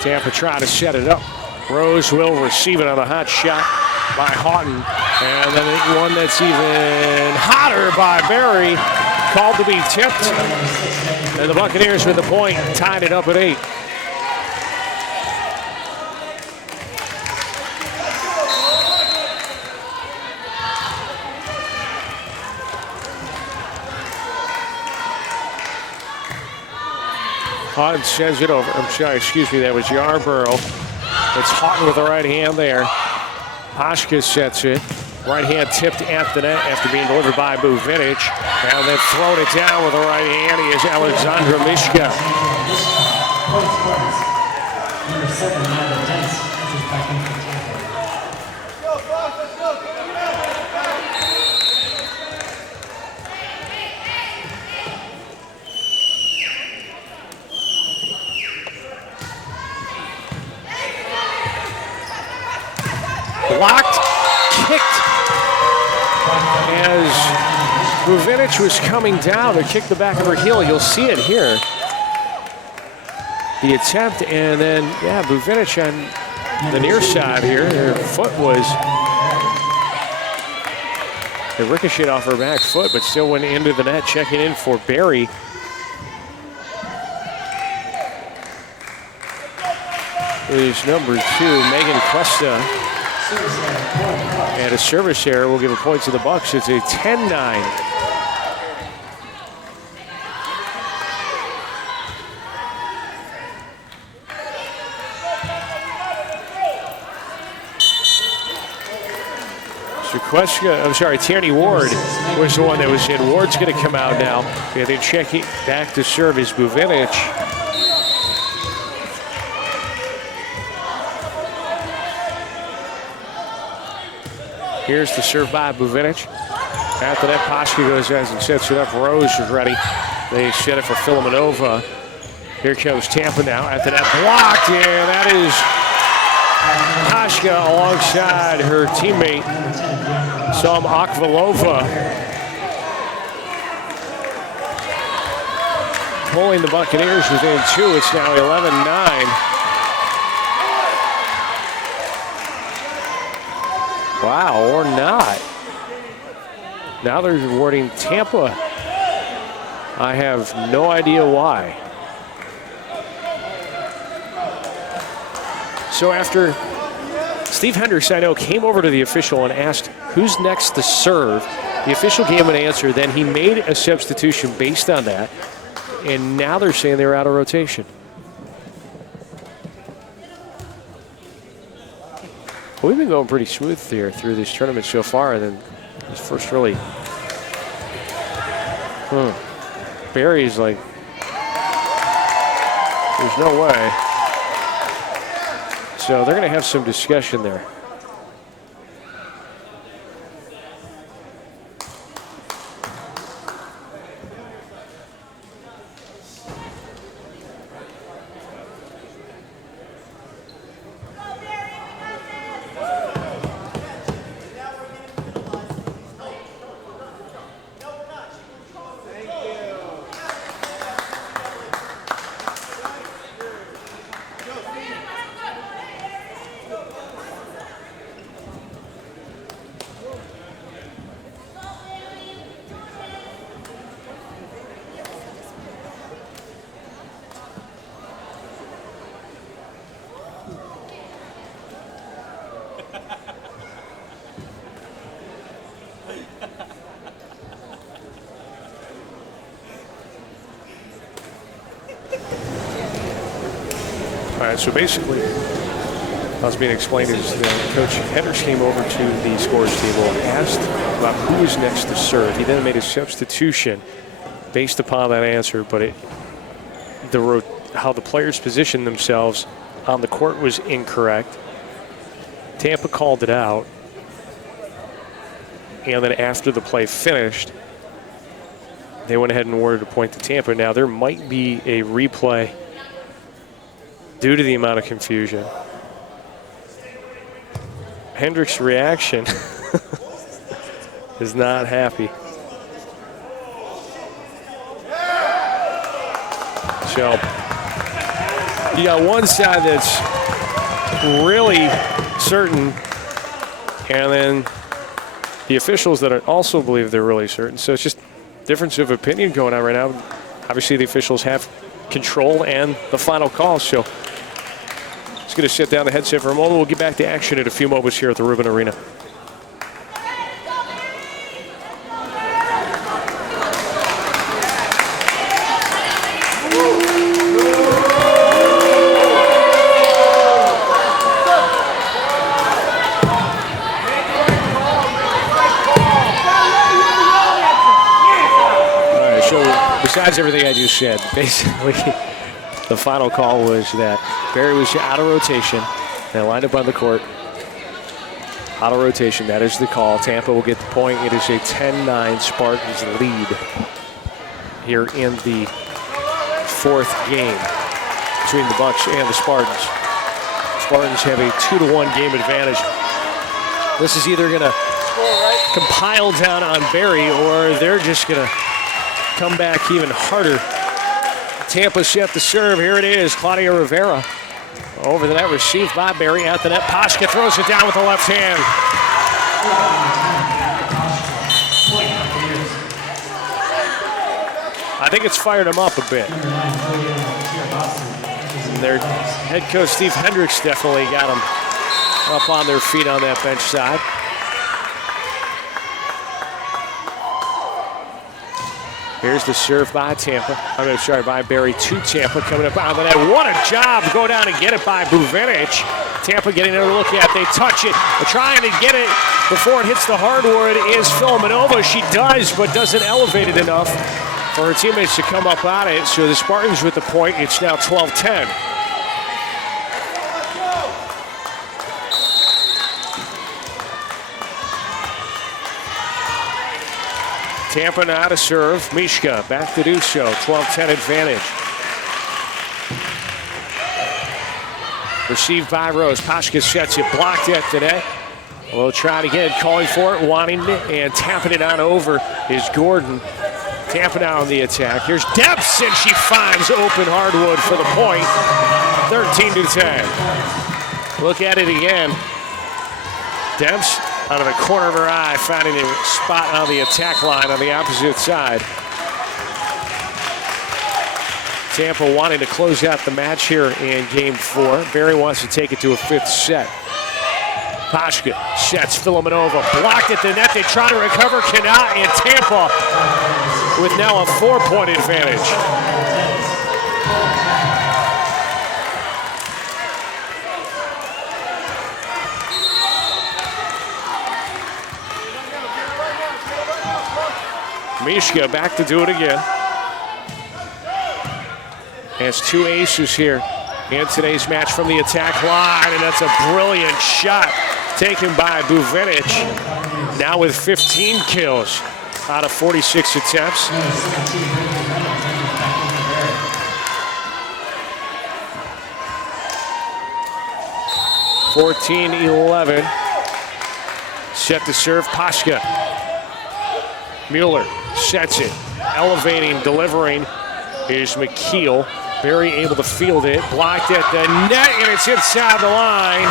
Tampa trying to set it up. Rose will receive it on a hot shot by Houghton. And then one that's even hotter by Barry. Called to be tipped. And the Buccaneers with the point, tied it up at 8. Houghton sends it over. I'm sorry, excuse me, that was Yarborough. It's Houghton with the right hand there. Paschke sets it. Right hand tipped at the net after being delivered by Buvinic. And then thrown it down with the right hand. He is Alexandra Mishka. Point Spartans. Number 7, Madeline Dents, enters back in for Tampa. Blocked, kicked as Buvinich was coming down to kick the back of her heel. You'll see it here. The attempt, and then, yeah, Buvinich on the near side here. Her foot was, it ricocheted off her back foot, but still went into the net. Checking in for Barry. Is number 2, Megan Cuesta. And a service error will give a point to the Bucks. It's a 10-9. Tierney Ward was the one that was in. Ward's going to come out now. Yeah, they're checking back to serve is Buvinich. Here's the serve by Buvinich. After that, Poshka goes out and sets it up. Rose is ready. They set it for Filimonova. Here comes Tampa now. After that, blocked, and that is Poshka alongside her teammate, Sam Akvalova. Pulling the Buccaneers within 2. It's now 11-9. Wow, or not. Now they're awarding Tampa. I have no idea why. So after Steve Hendricks, I know, came over to the official and asked who's next to serve, the official gave him an answer. Then he made a substitution based on that. And now they're saying they're out of rotation. We've been going pretty smooth here through this tournament so far, and then this first really. Barry's like, there's no way. So they're going to have some discussion there. All right, so basically, what's being explained is that Coach Hendricks came over to the scores table and asked about who was next to serve. He then made a substitution based upon that answer, but how the players positioned themselves on the court was incorrect. Tampa called it out, and then after the play finished, they went ahead and awarded a point to Tampa. Now, there might be a replay due to the amount of confusion. Hendricks' reaction is not happy. So you got one side that's really certain, and then the officials that also believe they're really certain. So it's just difference of opinion going on right now. Obviously, the officials have control and the final call. So just going to sit down the headset for a moment. We'll get back to action in a few moments here at the Rubin Arena. Besides everything I just said, basically, The final call was that Barry was out of rotation. They lined up on the court. Out of rotation, that is the call. Tampa will get the point. It is a 10-9 Spartans lead here in the fourth game between the Bucks and the Spartans. Spartans have a 2-1 game advantage. This is either going to compile down on Barry or they're just going to come back even harder. Tampa set the serve. Here it is, Claudia Rivera. Over the net, received by Barry at the net. Paschke throws it down with the left hand. I think it's fired him up a bit. Their head coach, Steve Hendricks, definitely got them up on their feet on that bench side. Here's the serve by Tampa. By Barry to Tampa, coming up on the net. What a job! Go down and get it by Buvenic. Tampa getting another look at it. They touch it. They're trying to get it before it hits the hardwood is Filomenova. She does, but doesn't elevate it enough for her teammates to come up on it. So the Spartans with the point. It's now 12-10. Tampa now to serve. Mishka back to do so. 12-10 advantage. Received by Rose. Paschke sets it. Blocked at the net. We'll try it again. Calling for it. Wanting it and tapping it on over is Gordon. Tampa now on the attack. Here's Debs, and she finds open hardwood for the point. 13-10. Look at it again. Debs out of the corner of her eye, finding a spot on the attack line on the opposite side. Tampa wanting to close out the match here in game 4. Barry wants to take it to a 5th set. Paschke sets Filomenova, blocked at the net. They try to recover, cannot, and Tampa with now a 4-point advantage. Mishka back to do it again. Has 2 aces here in today's match from the attack line, and that's a brilliant shot taken by Buvenic. Now with 15 kills out of 46 attempts. (14-11). Set to serve Paschke. Mueller sets it, elevating, delivering is McKeel. Barry able to field it, blocked at the net, and it's inside the line.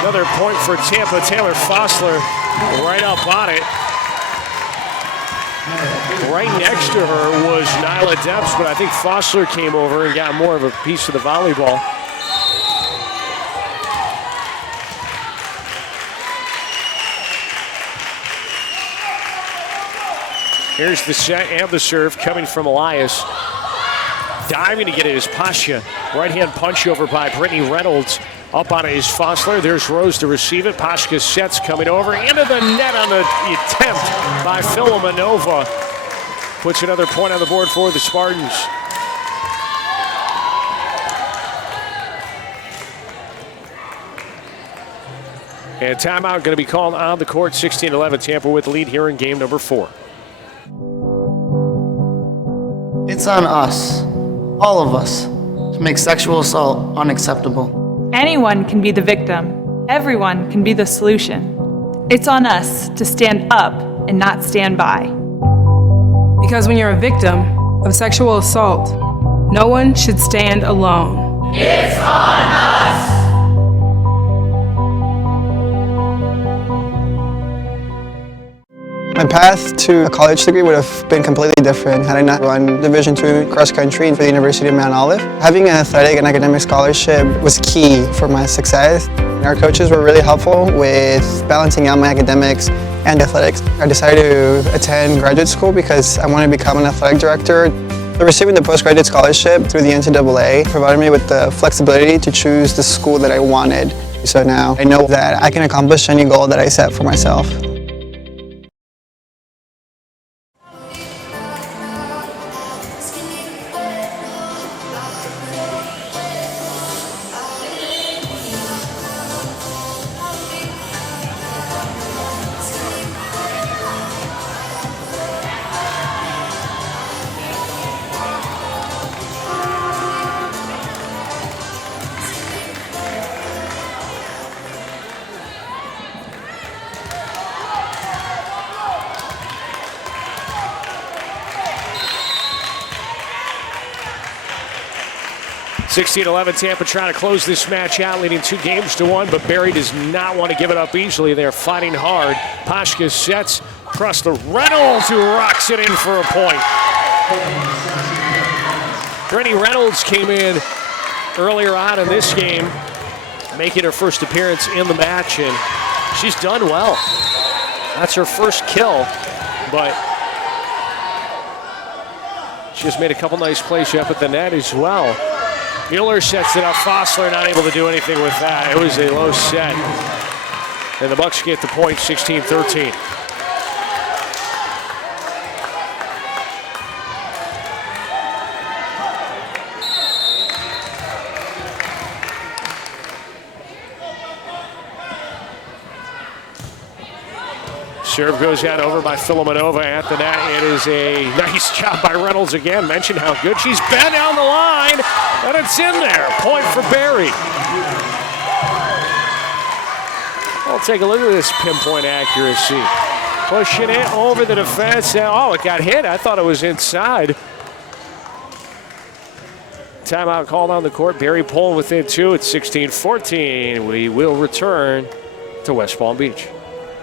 Another point for Tampa. Taylor Fossler right up on it. Right next to her was Nyla Debs, but I think Fossler came over and got more of a piece of the volleyball. Here's the set and the serve coming from Elias. Diving to get it is Paschke. Right-hand punch over by Brittany Reynolds. Up on it is Fossler. There's Rose to receive it. Paschke sets coming over into the net on the attempt by Filomenova. Puts another point on the board for the Spartans. And timeout going to be called on the court. 16-11. Tampa with the lead here in game number 4. It's on us, all of us, to make sexual assault unacceptable. Anyone can be the victim. Everyone can be the solution. It's on us to stand up and not stand by. Because when you're a victim of sexual assault, no one should stand alone. It's on us! My path to a college degree would have been completely different had I not run Division II cross country for the University of Mount Olive. Having an athletic and academic scholarship was key for my success. Our coaches were really helpful with balancing out my academics and athletics. I decided to attend graduate school because I wanted to become an athletic director. Receiving the postgraduate scholarship through the NCAA provided me with the flexibility to choose the school that I wanted. So now I know that I can accomplish any goal that I set for myself. 16-11, Tampa trying to close this match out, leading 2-1, but Barry does not want to give it up easily. They're fighting hard. Pashka sets across to Reynolds, who rocks it in for a point. Brittany Reynolds came in earlier on in this game, making her first appearance in the match, and she's done well. That's her first kill, but she just made a couple nice plays up at the net as well. Mueller sets it up. Fossler not able to do anything with that. It was a low set. And the Bucks get the point, 16-13. Serve goes out over by Filomenova at the net. It is a nice job by Reynolds again. Mentioned how good she's been down the line, and it's in there. Point for Barry. Well, take a look at this pinpoint accuracy. Pushing it over the defense. Oh, it got hit. I thought it was inside. Timeout called on the court. Barry pulling within 2. It's 16-14. We will return to West Palm Beach.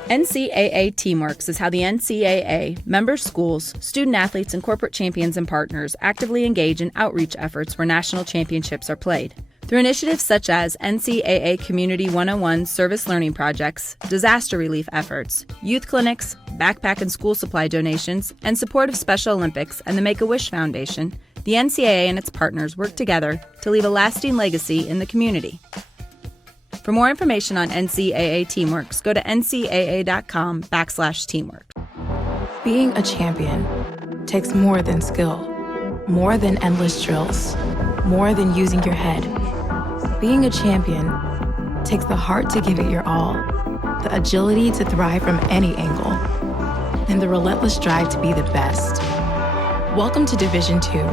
NCAA Teamworks is how the NCAA, member schools, student athletes, and corporate champions and partners actively engage in outreach efforts where national championships are played. Through initiatives such as NCAA Community 101 service learning projects, disaster relief efforts, youth clinics, backpack and school supply donations, and support of Special Olympics and the Make-A-Wish Foundation, the NCAA and its partners work together to leave a lasting legacy in the community. For more information on NCAA Teamworks, go to ncaa.com/teamwork. Being a champion takes more than skill, more than endless drills, more than using your head. Being a champion takes the heart to give it your all, the agility to thrive from any angle, and the relentless drive to be the best. Welcome to Division II,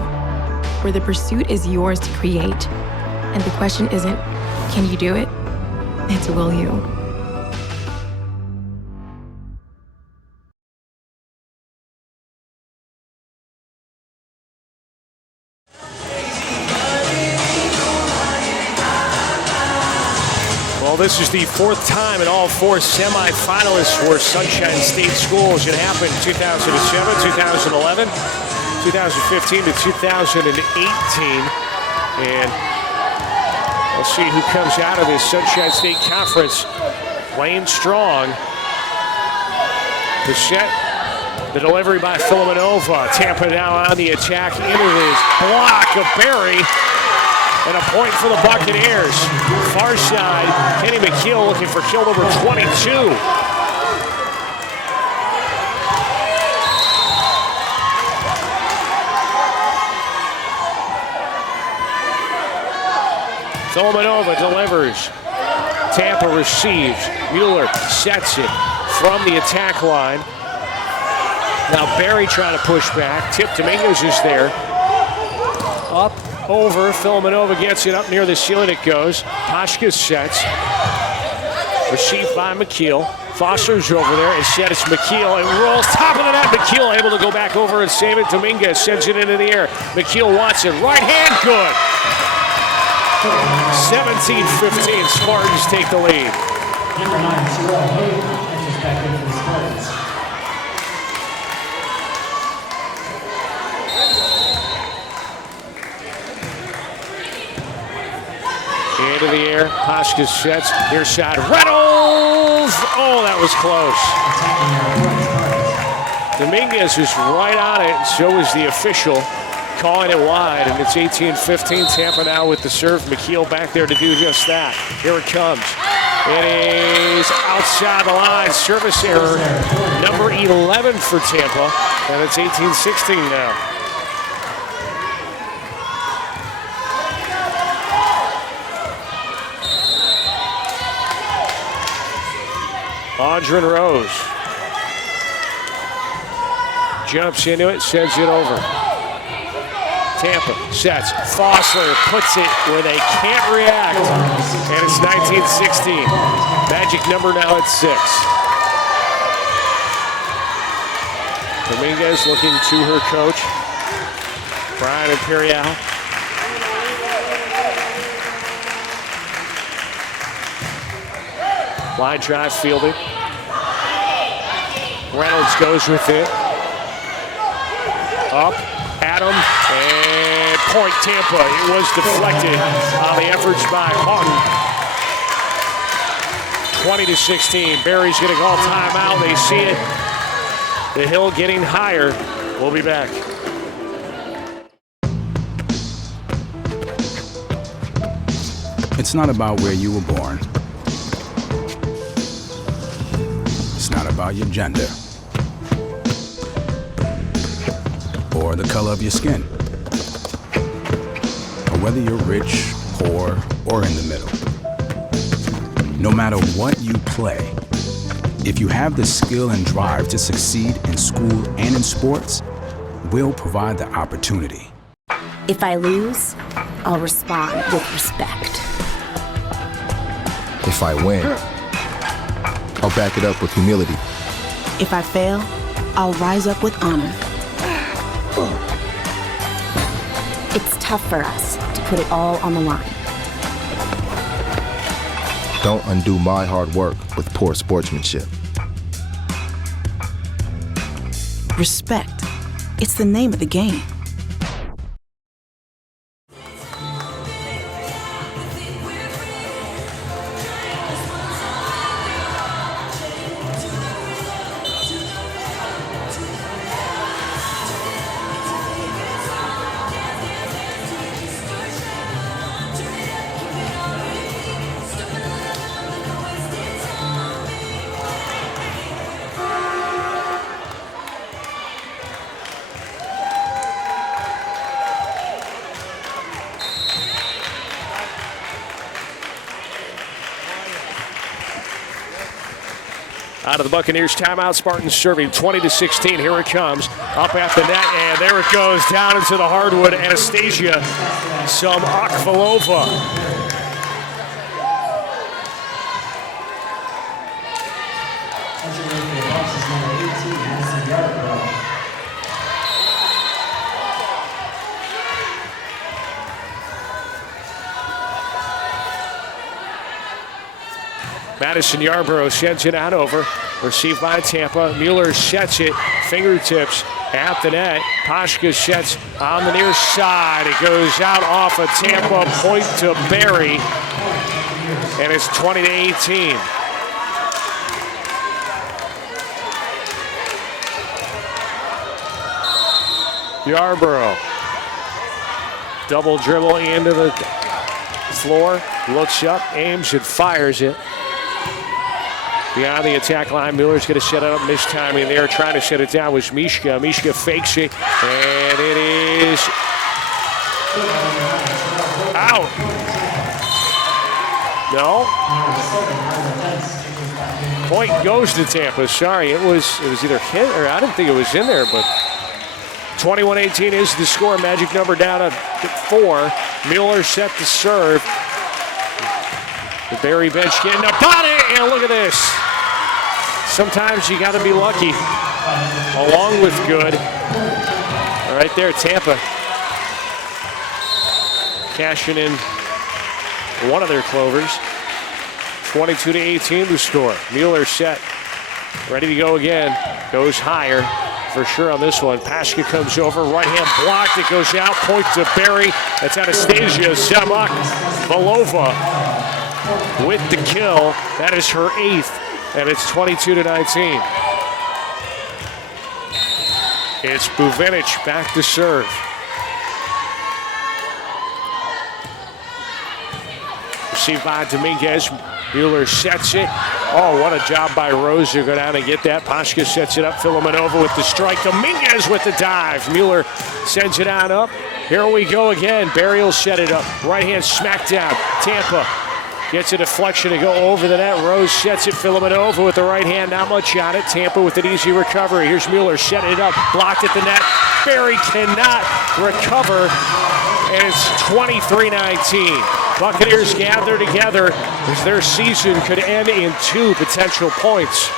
where the pursuit is yours to create, and the question isn't, can you do it? It's will you. Well, this is the 4th time in all 4 semifinalists for Sunshine State Schools. It happened 2007, 2011, 2015 to 2018. And we'll see who comes out of this Sunshine State Conference playing strong. The set, the delivery by Filomenova. Tampa now on the attack into this block of Barry. And a point for the Buccaneers. Far side, Kenny McKeel looking for kill number 22. Filomenova delivers. Tampa receives. Mueller sets it from the attack line. Now Barry trying to push back. Tip Dominguez is there. Up, over. Filomenova gets it up near the ceiling. It goes. Pashka sets. Received by McKeel. Foster's over there. Instead it's McKeel. It rolls top of the net. McKeel able to go back over and save it. Dominguez sends it into the air. McKeel wants it. Right hand, good. 17-15, Spartans take the lead. Number 9, Terrell Hayden, enters back in for the Spartans. Into the air, Pashka sets, near shot, Reynolds! Oh, that was close. Dominguez is right on it, and so is the official. Calling it wide, and it's 18-15. Tampa now with the serve. McKeel back there to do just that. Here it comes. It is outside the line. Service error, number 11 for Tampa, and it's 18-16 now. Audrin Rose jumps into it, sends it over. Tampa sets. Fossler puts it where they can't react. And it's 19-16. Magic number now at 6. Dominguez looking to her coach, Brian Imperial. Line drive fielded. Reynolds goes with it. Up, Adam, and point Tampa. It was deflected on the efforts by Houghton. 20-16. Barry's going to call timeout. They see it. The hill getting higher. We'll be back. It's not about where you were born. It's not about your gender or the color of your skin, or whether you're rich, poor, or in the middle. No matter what you play, if you have the skill and drive to succeed in school and in sports, we'll provide the opportunity. If I lose, I'll respond with respect. If I win, I'll back it up with humility. If I fail, I'll rise up with honor. It's tough for us to put it all on the line. Don't undo my hard work with poor sportsmanship. Respect. It's the name of the game. Out of the Buccaneers timeout, Spartans serving 20-16. Here it comes. Up at the net, and there it goes. Down into the hardwood. Anastasia Akvalova. Madison Yarborough sends it on over. Received by Tampa. Mueller sets it. Fingertips at the net. Pashka sets on the near side. It goes out off of Tampa. Point to Barry. And it's 20-18. Yarborough. Double dribble into the floor. Looks up, aims, and fires it. Beyond the attack line, Mueller's going to set it up, mistiming there. Trying to set it down was Mishka. Mishka fakes it, and it is out. No. Point goes to Tampa. Sorry, it was either hit or I didn't think it was in there, but 21-18 is the score. Magic number down at 4. Mueller set to serve. The Barry bench getting upon it, and look at this. Sometimes you got to be lucky, along with good. Right there, Tampa cashing in one of their clovers. 22-18 the score. Mueller set, ready to go again. Goes higher for sure on this one. Pashka comes over, right hand blocked. It goes out, point to Barry. That's Anastasia Akvalova with the kill. That is her 8th, and it's 22-19. It's Buvenic back to serve. Received by Dominguez. Mueller sets it. Oh, what a job by Rose to go down and get that. Pashka sets it up. Filomenova with the strike. Dominguez with the dive. Mueller sends it on up. Here we go again. Barry will set it up. Right hand smackdown. Tampa gets a deflection to go over the net. Rose sets it. Filomenova with the right hand. Not much on it. Tampa with an easy recovery. Here's Mueller setting it up. Blocked at the net. Barry cannot recover. And it's 23-19. Buccaneers gather together as their season could end in 2 potential points.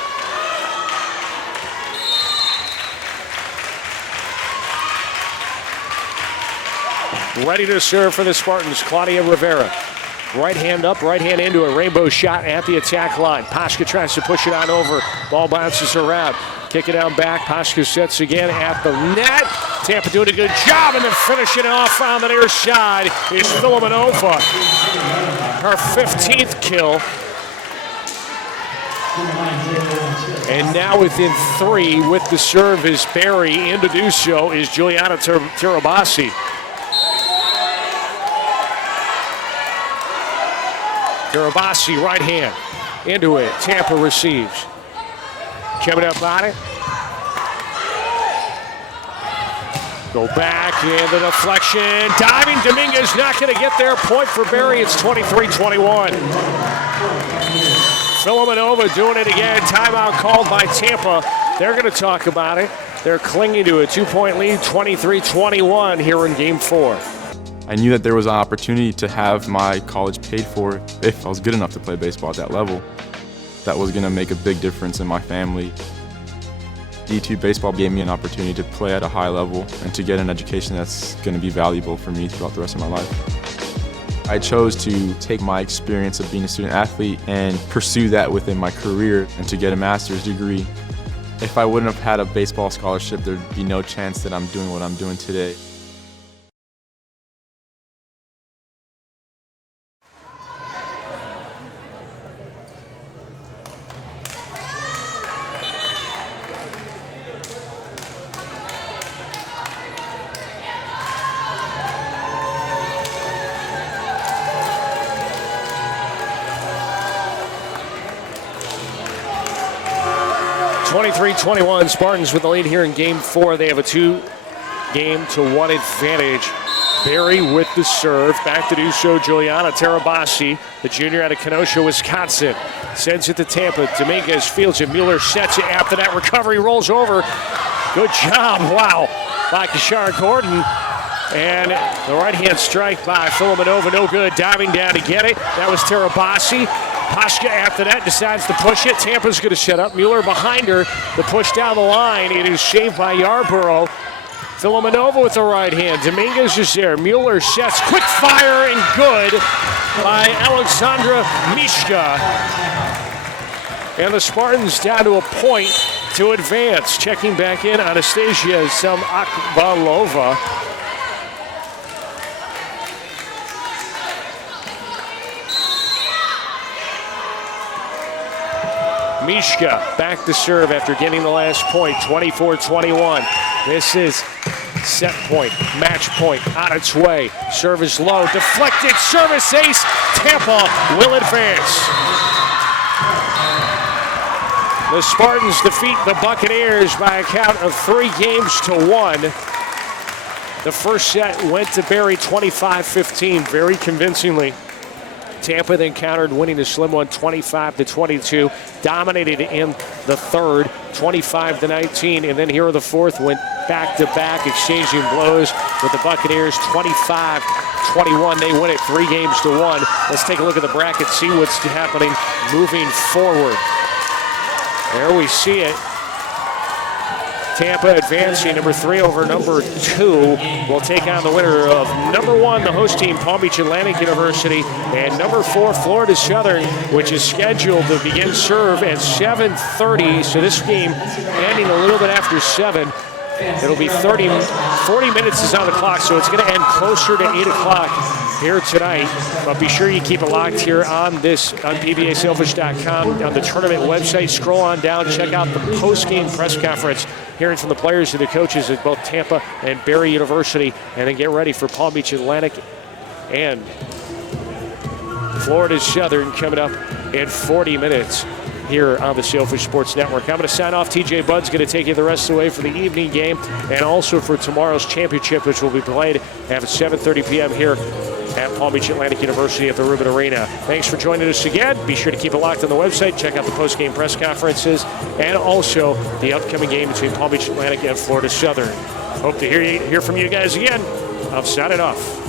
Ready to serve for the Spartans, Claudia Rivera. Right hand up, right hand into a rainbow shot at the attack line. Paschke tries to push it on over. Ball bounces around. Kick it down back. Paschke sets again at the net. Tampa doing a good job, and then finishing off on the near side is Filimonova. Her 15th kill. And now within 3 with the serve is Barry. In to do so is Juliana Tirabassi. Tirabassi, right hand, into it. Tampa receives. Coming up on it. Go back, and the deflection. Diving Dominguez, not going to get there. Point for Barry, it's 23-21. Filimonova doing it again. Timeout called by Tampa. They're going to talk about it. They're clinging to a 2-point lead, 23-21 here in Game 4. I knew that there was an opportunity to have my college paid for if I was good enough to play baseball at that level. That was going to make a big difference in my family. D2 baseball gave me an opportunity to play at a high level and to get an education that's going to be valuable for me throughout the rest of my life. I chose to take my experience of being a student athlete and pursue that within my career and to get a master's degree. If I wouldn't have had a baseball scholarship, there'd be no chance that I'm doing what I'm doing today. (23-21) Spartans with the lead here in Game 4. They have a 2-game-to-1 advantage. Barry with the serve. Back to do so, Juliana Tirabassi, the junior out of Kenosha, Wisconsin. Sends it to Tampa. Dominguez fields it. Mueller sets it. After that recovery, rolls over. Good job, wow, by Kashara Gordon. And the right-hand strike by Filimonova, no good. Diving down to get it. That was Tirabassi. Paschke after that decides to push it. Tampa's going to set up. Mueller behind her. The push down the line. It is saved by Yarborough. Filimonova with the right hand. Dominguez is there. Mueller sets. Quick fire and good by Alexandra Mishka. And the Spartans down to a point to advance. Checking back in, Anastasia Samokvalova. Mishka back to serve after getting the last point, 24-21. This is set point, match point, on its way. Service low, deflected, service ace. Tampa will advance. The Spartans defeat the Buccaneers by a count of 3-1. The first set went to Barry 25-15, very convincingly. Tampa then countered, winning the slim one 25-22. Dominated in the third, 25-19. And then here in the fourth, went back-to-back, exchanging blows with the Buccaneers 25-21. They win it 3-1. Let's take a look at the bracket, see what's happening moving forward. There we see it. Tampa advancing, number 3 over number 2. Will take on the winner of number 1, the host team, Palm Beach Atlantic University, and number 4, Florida Southern, which is scheduled to begin serve at 7:30. So this game ending a little bit after 7. It'll be 40 minutes is on the clock, so it's going to end closer to 8 o'clock here tonight. But be sure you keep it locked here on PBASailfish.com, on the tournament website. Scroll on down, check out the post-game press conference, hearing from the players and the coaches at both Tampa and Barry University, and then get ready for Palm Beach Atlantic and Florida Southern coming up in 40 minutes here on the Sailfish Sports Network. I'm going to sign off. TJ Budd's going to take you the rest of the way for the evening game and also for tomorrow's championship, which will be played at 7:30 p.m. here at Palm Beach Atlantic University at the Rubin Arena. Thanks for joining us again. Be sure to keep it locked on the website. Check out the post-game press conferences and also the upcoming game between Palm Beach Atlantic and Florida Southern. Hope to hear from you guys again. I'm signing off.